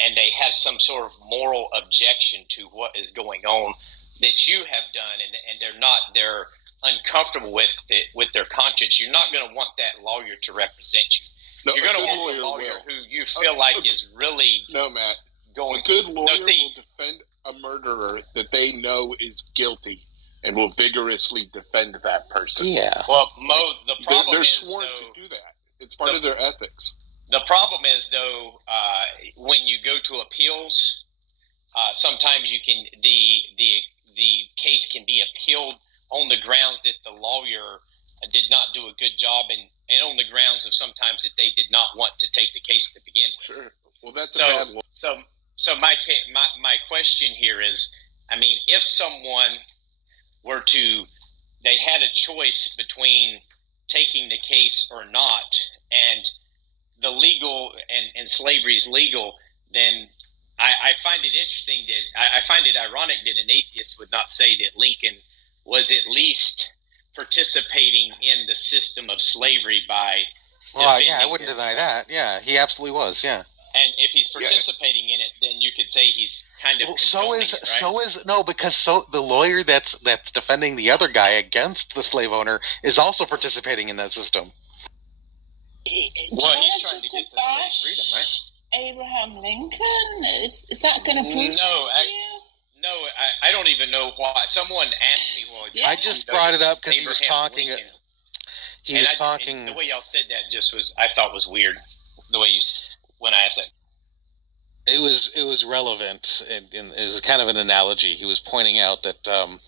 and they have some sort of moral objection to what is going on that you have done, and they're uncomfortable with it, with their conscience, you're not going to want that lawyer to represent you. No, you're going to want a lawyer who you feel like is really Matt. Going. A good lawyer will defend a murderer that they know is guilty and will vigorously defend that person. Yeah. Well, Mo, the problem they're is sworn to do that. It's part of their ethics. The problem is, though, when you go to appeals, sometimes you can the case can be appealed on the grounds that the lawyer did not do a good job, and on the grounds of sometimes that they did not want to take the case to begin with. Sure. Well, that's a bad one. So my question here is, I mean, if someone were to, they had a choice between taking the case or not, and the legal and slavery is legal, then I find it interesting that I find it ironic that an atheist would not say that Lincoln was at least participating in the system of slavery by. Well, yeah, I wouldn't deny that. Yeah, he absolutely was. Yeah. And if he's participating in it, then you could say he's kind of. Well, because the lawyer that's defending the other guy against the slave owner is also participating in that system. Well, he's trying to get the slave freedom, right? Abraham Lincoln? Is that going to prove to you? No, I don't even know why. Someone asked me. Well, I just brought it up because he was talking. Talking. The way y'all said that I thought was weird. The way when I asked it. It was relevant, and it was kind of an analogy. He was pointing out that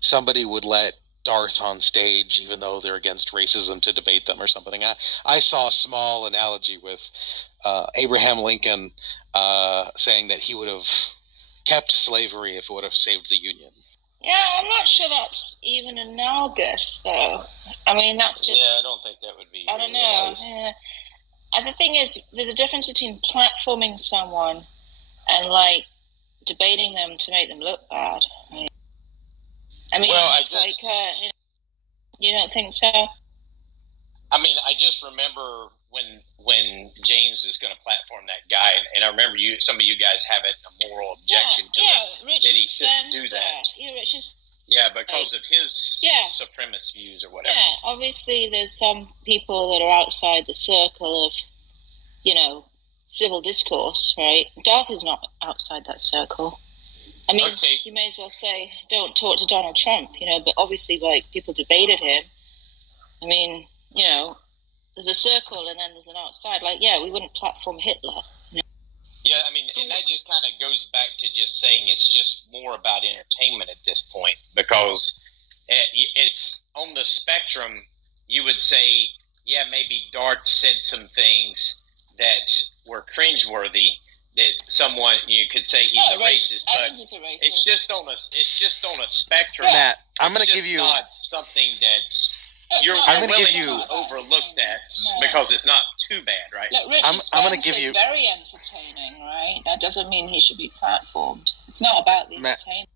somebody would let Darth on stage, even though they're against racism, to debate them or something. I saw a small analogy with Abraham Lincoln saying that he would have kept slavery if it would have saved the Union. Yeah, I'm not sure that's even analogous, though. I mean, that's just... Yeah, I don't think that would be... I don't know. Yeah. And the thing is, there's a difference between platforming someone and, like, debating them to make them look bad. Right? I mean, you don't think so? I mean, I just remember when James was going to platform that guy, and I remember some of you guys have a moral objection to it, that he shouldn't do that. Yeah, because of his supremacist views or whatever. Yeah, obviously there's some people that are outside the circle of, civil discourse, right? Darth is not outside that circle. I mean, you may as well say, don't talk to Donald Trump, but obviously, like, people debated him. I mean, there's a circle and then there's an outside. Like, yeah, we wouldn't platform Hitler. Yeah, I mean, and that just kind of goes back to just saying it's just more about entertainment at this point, because it's on the spectrum. You would say, yeah, maybe Darth said some things that were cringeworthy, that someone, you could say he's a racist, but it's just on a spectrum. Matt, I'm going to give you not something that you're willing to overlook that because it's not too bad, right? Look, I'm going to give you very entertaining, right? That doesn't mean he should be platformed. It's not about the entertainment.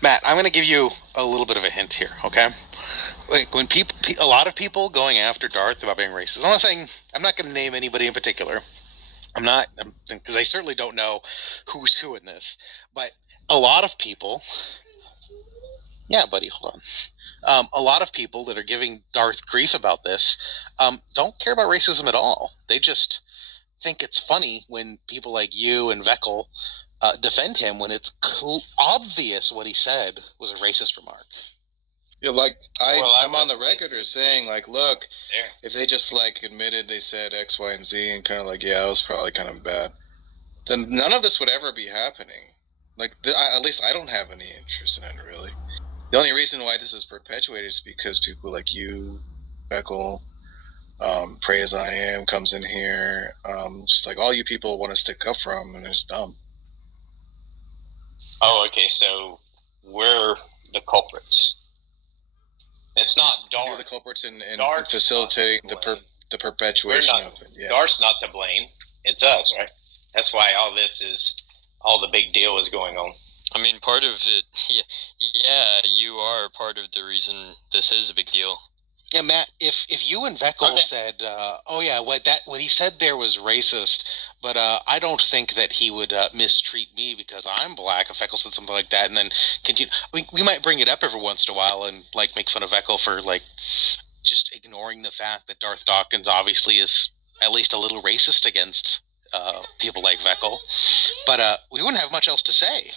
Matt, I'm going to give you a little bit of a hint here, okay? Like, when a lot of people going after Darth about being racist. I'm not going to name anybody in particular. Because I certainly don't know who's who in this. But a lot of people, yeah, buddy, hold on. A lot of people that are giving Darth grief about this don't care about racism at all. They just think it's funny when people like you and Veckel defend him when it's obvious what he said was a racist remark. Yeah, like I'm on the record as saying, like, look, if they just admitted they said X, Y, and Z, and kind of yeah, it was probably kind of bad, then none of this would ever be happening. At least I don't have any interest in it, really. The only reason why this is perpetuated is because people like you, Beckel, Pray As I Am comes in here, just all you people want to stick up from, and it's dumb. Oh, okay, so we're the culprits. It's not Darth. You're the culprits in facilitating the perpetuation We're not, of it. Yeah. Darth's not to blame. It's us, right? That's why all the big deal is going on. I mean, part of it, yeah, you are part of the reason this is a big deal. Yeah, Matt, if you and Veckel said, what he said there was racist, but I don't think that he would mistreat me because I'm black. If Veckel said something like that, and then continue, we might bring it up every once in a while and like make fun of Veckel for like just ignoring the fact that Darth Dawkins obviously is at least a little racist against people like Veckel, but we wouldn't have much else to say.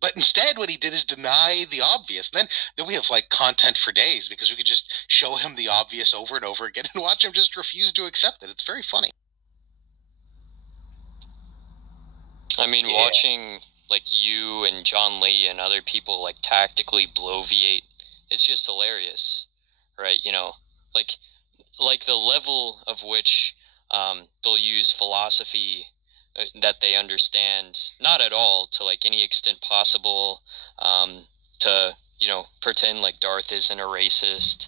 But instead, what he did is deny the obvious. Then we have like content for days because we could just show him the obvious over and over again and watch him just refuse to accept it. It's very funny. I mean, watching like you and John Lee and other people like tactically bloviate, it's just hilarious, right? You know, like the level of which they'll use philosophy that they understand, not at all to like any extent possible, to, you know, pretend like Darth isn't a racist,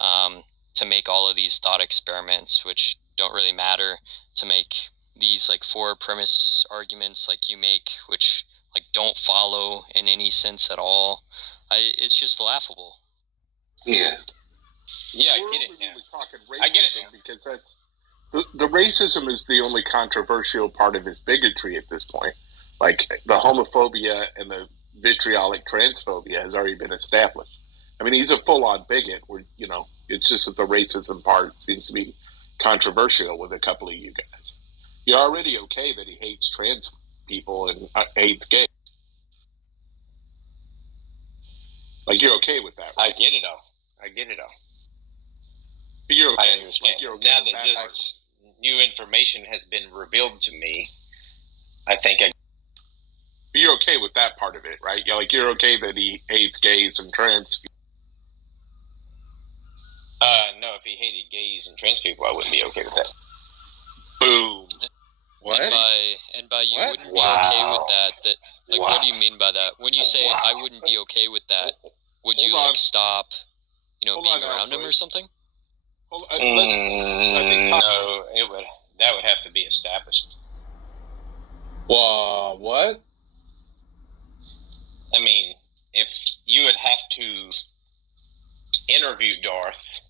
to make all of these thought experiments, which don't really matter, to make these like four premise arguments like you make, which like don't follow in any sense at all. It's just laughable. Yeah. Yeah, I get it now. I get it now. Because that's the racism is the only controversial part of his bigotry at this point. Like the homophobia and the vitriolic transphobia has already been established. I mean, he's a full-on bigot. Where it's just that the racism part seems to be controversial with a couple of you guys. You're already okay that he hates trans people and hates gays. Like you're okay with that, right? I get it all. But you're okay. I understand. Like, you're okay now with that that this new information has been revealed to me, I think But you're okay with that part of it, right? You're okay that he hates gays and trans. No, if he hated gays and trans people, I wouldn't be okay with that. Boom. What? And by you wouldn't be okay with that, what do you mean by that? When you say I wouldn't be okay with that, would you like stop, being around him or something? No, that would have to be established. Whoa, what? I mean, if you would have to interview Darth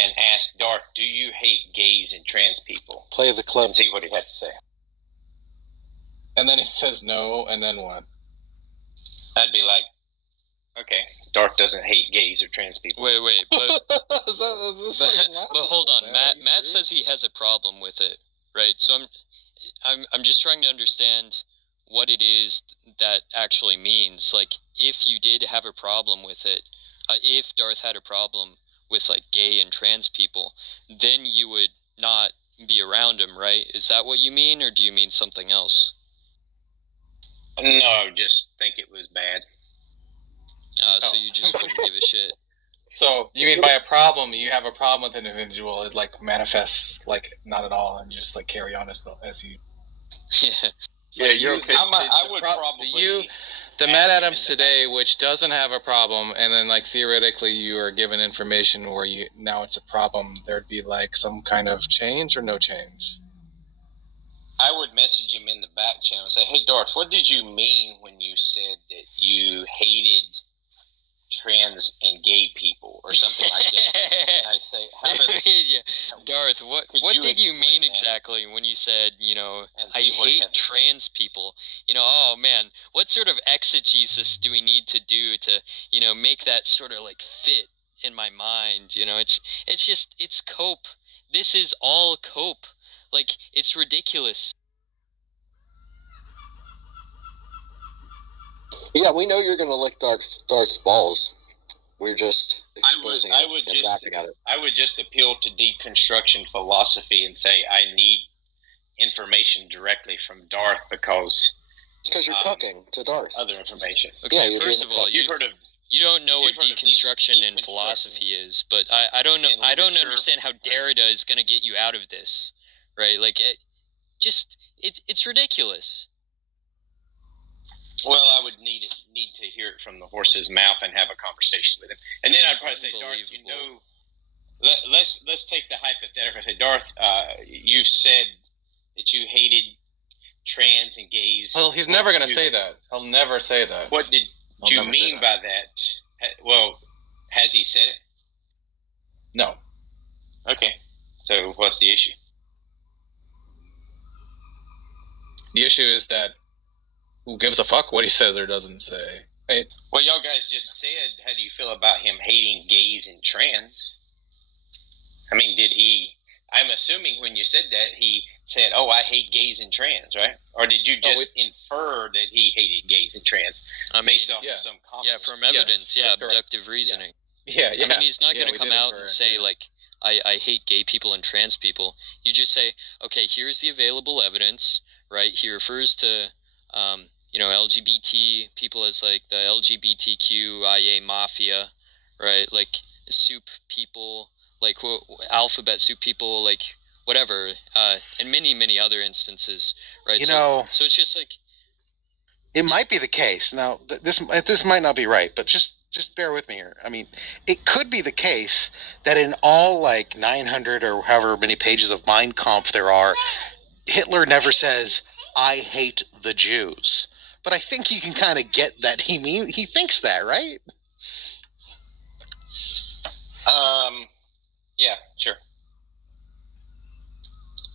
and ask Darth, do you hate gays and trans people? Play the clip. And see what he had to say. And then he says no, and then what? I'd be like, okay, Darth doesn't hate gays or trans people. Wait, but but hold on, Matt says he has a problem with it, right? So I'm just trying to understand what it is that actually means. Like, if you did have a problem with it, if Darth had a problem with like gay and trans people, then you would not be around him, right? Is that what you mean, or do you mean something else? No, just think it was bad. So you just wouldn't give a shit. So you mean by a problem, you have a problem with an individual, it like manifests like not at all, and you just like carry on as you. Yeah. Yeah, you're okay. I would probably. The Matt Adams today, which doesn't have a problem, and then like theoretically you are given information where now it's a problem, there'd be like some kind of change or no change. I would message him in the back channel and say, hey, Darth, what did you mean when you said that you hated trans and gay people or something like that? And I say, Darth, what did you mean exactly when you said, I hate trans people? Oh man, what sort of exegesis do we need to do to, make that sort of like fit in my mind? It's cope. This is all cope. Like, it's ridiculous. Yeah, we know you're going to lick Darth's balls. We're just exposing it and laughing at it. I would just appeal to deconstruction philosophy and say I need information directly from Darth because you're talking to Darth. Other information. Okay, yeah, first of all, you don't know what deconstruction and philosophy is, but I don't know. I don't understand how Derrida is going to get you out of this. Right, like it's ridiculous. Well, I would need to hear it from the horse's mouth and have a conversation with him, and then I'd probably say, Darth, let's take the hypothetical. Say, Darth, you've said that you hated trans and gays. Well, he's never going to say that. He'll never say that. What did you mean by that? Well, has he said it? No. Okay. So what's the issue? The issue is that who gives a fuck what he says or doesn't say? Right? Well, y'all guys just said, how do you feel about him hating gays and trans? I mean, did he... I'm assuming when you said that, he said, oh, I hate gays and trans, right? Or did you just infer that he hated gays and trans based off of some comments? Yeah, from evidence, abductive reasoning. Yeah. I mean, he's not going to come out and say, like, I hate gay people and trans people. You just say, okay, here's the available evidence, right? He refers to, LGBT people as, like, the LGBTQIA mafia, right? Like, soup people, like, alphabet soup people, like, whatever, and many, many other instances, right? So it's just like... It might be the case. Now, this might not be right, but just bear with me here. I mean, it could be the case that in all, like, 900 or however many pages of Mein Kampf there are, Hitler never says, I hate the Jews. But I think you can kind of get that he thinks that, right? Yeah, sure.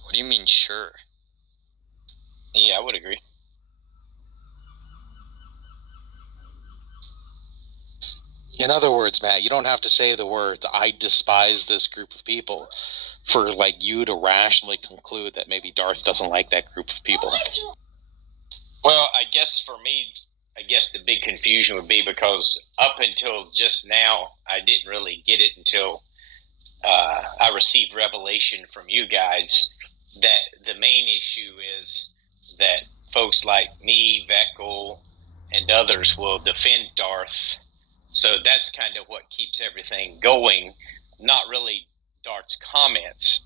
What do you mean, sure? Yeah, I would agree. In other words, Matt, you don't have to say the words, I despise this group of people, for, like, you to rationally conclude that maybe Darth doesn't like that group of people. Well, I guess for me, the big confusion would be because up until just now, I didn't really get it until I received revelation from you guys that the main issue is that folks like me, Veckel, and others will defend Darth. So that's kind of what keeps everything going, not really Darth's comments.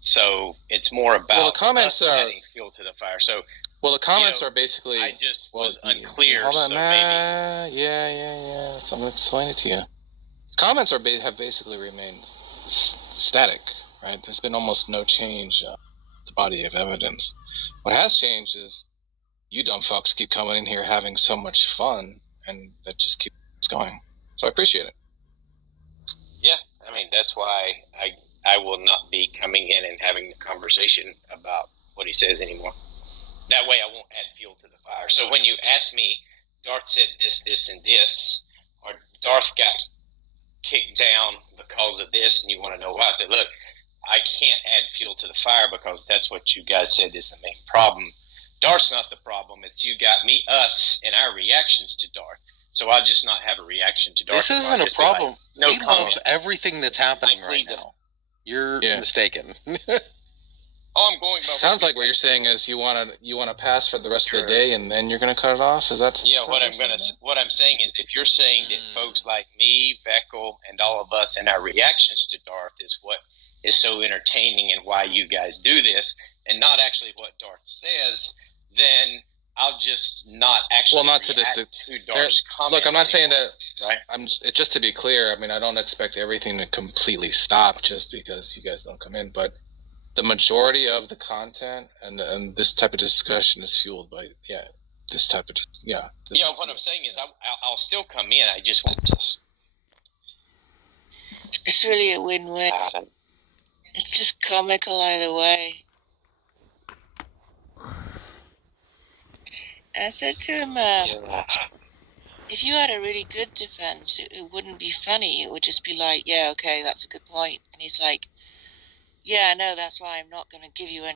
So it's more about the comments us are adding fuel to the fire. So the comments are basically. I just was unclear. Hold on, so maybe. Yeah. So I'm going to explain it to you. Comments have basically remained static, right? There's been almost no change in the body of evidence. What has changed is you dumb fucks keep coming in here having so much fun, and that just keeps going. So I appreciate it. Yeah, I mean, that's why I will not be coming in and having the conversation about what he says anymore. That way I won't add fuel to the fire. So when you ask me, Darth said this, and this, or Darth got kicked down because of this, and you want to know why, I said, look, I can't add fuel to the fire because that's what you guys said is the main problem. Darth's not the problem. It's you got us, and our reactions to Darth. So I'll just not have a reaction to Darth. This isn't a problem. Like, we love everything that's happening right now. You're mistaken. I'm going. Sounds like what you're saying is you want to pass for the rest of the day, and then you're going to cut it off. Is that? Yeah. What I'm saying is, if you're saying that folks like me, Veckel, and all of us, and our reactions to Darth is what is so entertaining, and why you guys do this, and not actually what Darth says, then I'll just not actually not to react this. to Darth's comments. Look, I'm not saying that. Right. Just to be clear. I mean, I don't expect everything to completely stop just because you guys don't come in, but the majority of the content and this type of discussion is fueled by this type of what I'm saying is I'll still come in. I just want to. It's really a win-win. It's just comical either way. I said to him, if you had a really good defense, it wouldn't be funny. It would just be like, yeah, okay, that's a good point. And he's like, yeah, no, that's why I'm not going to give you any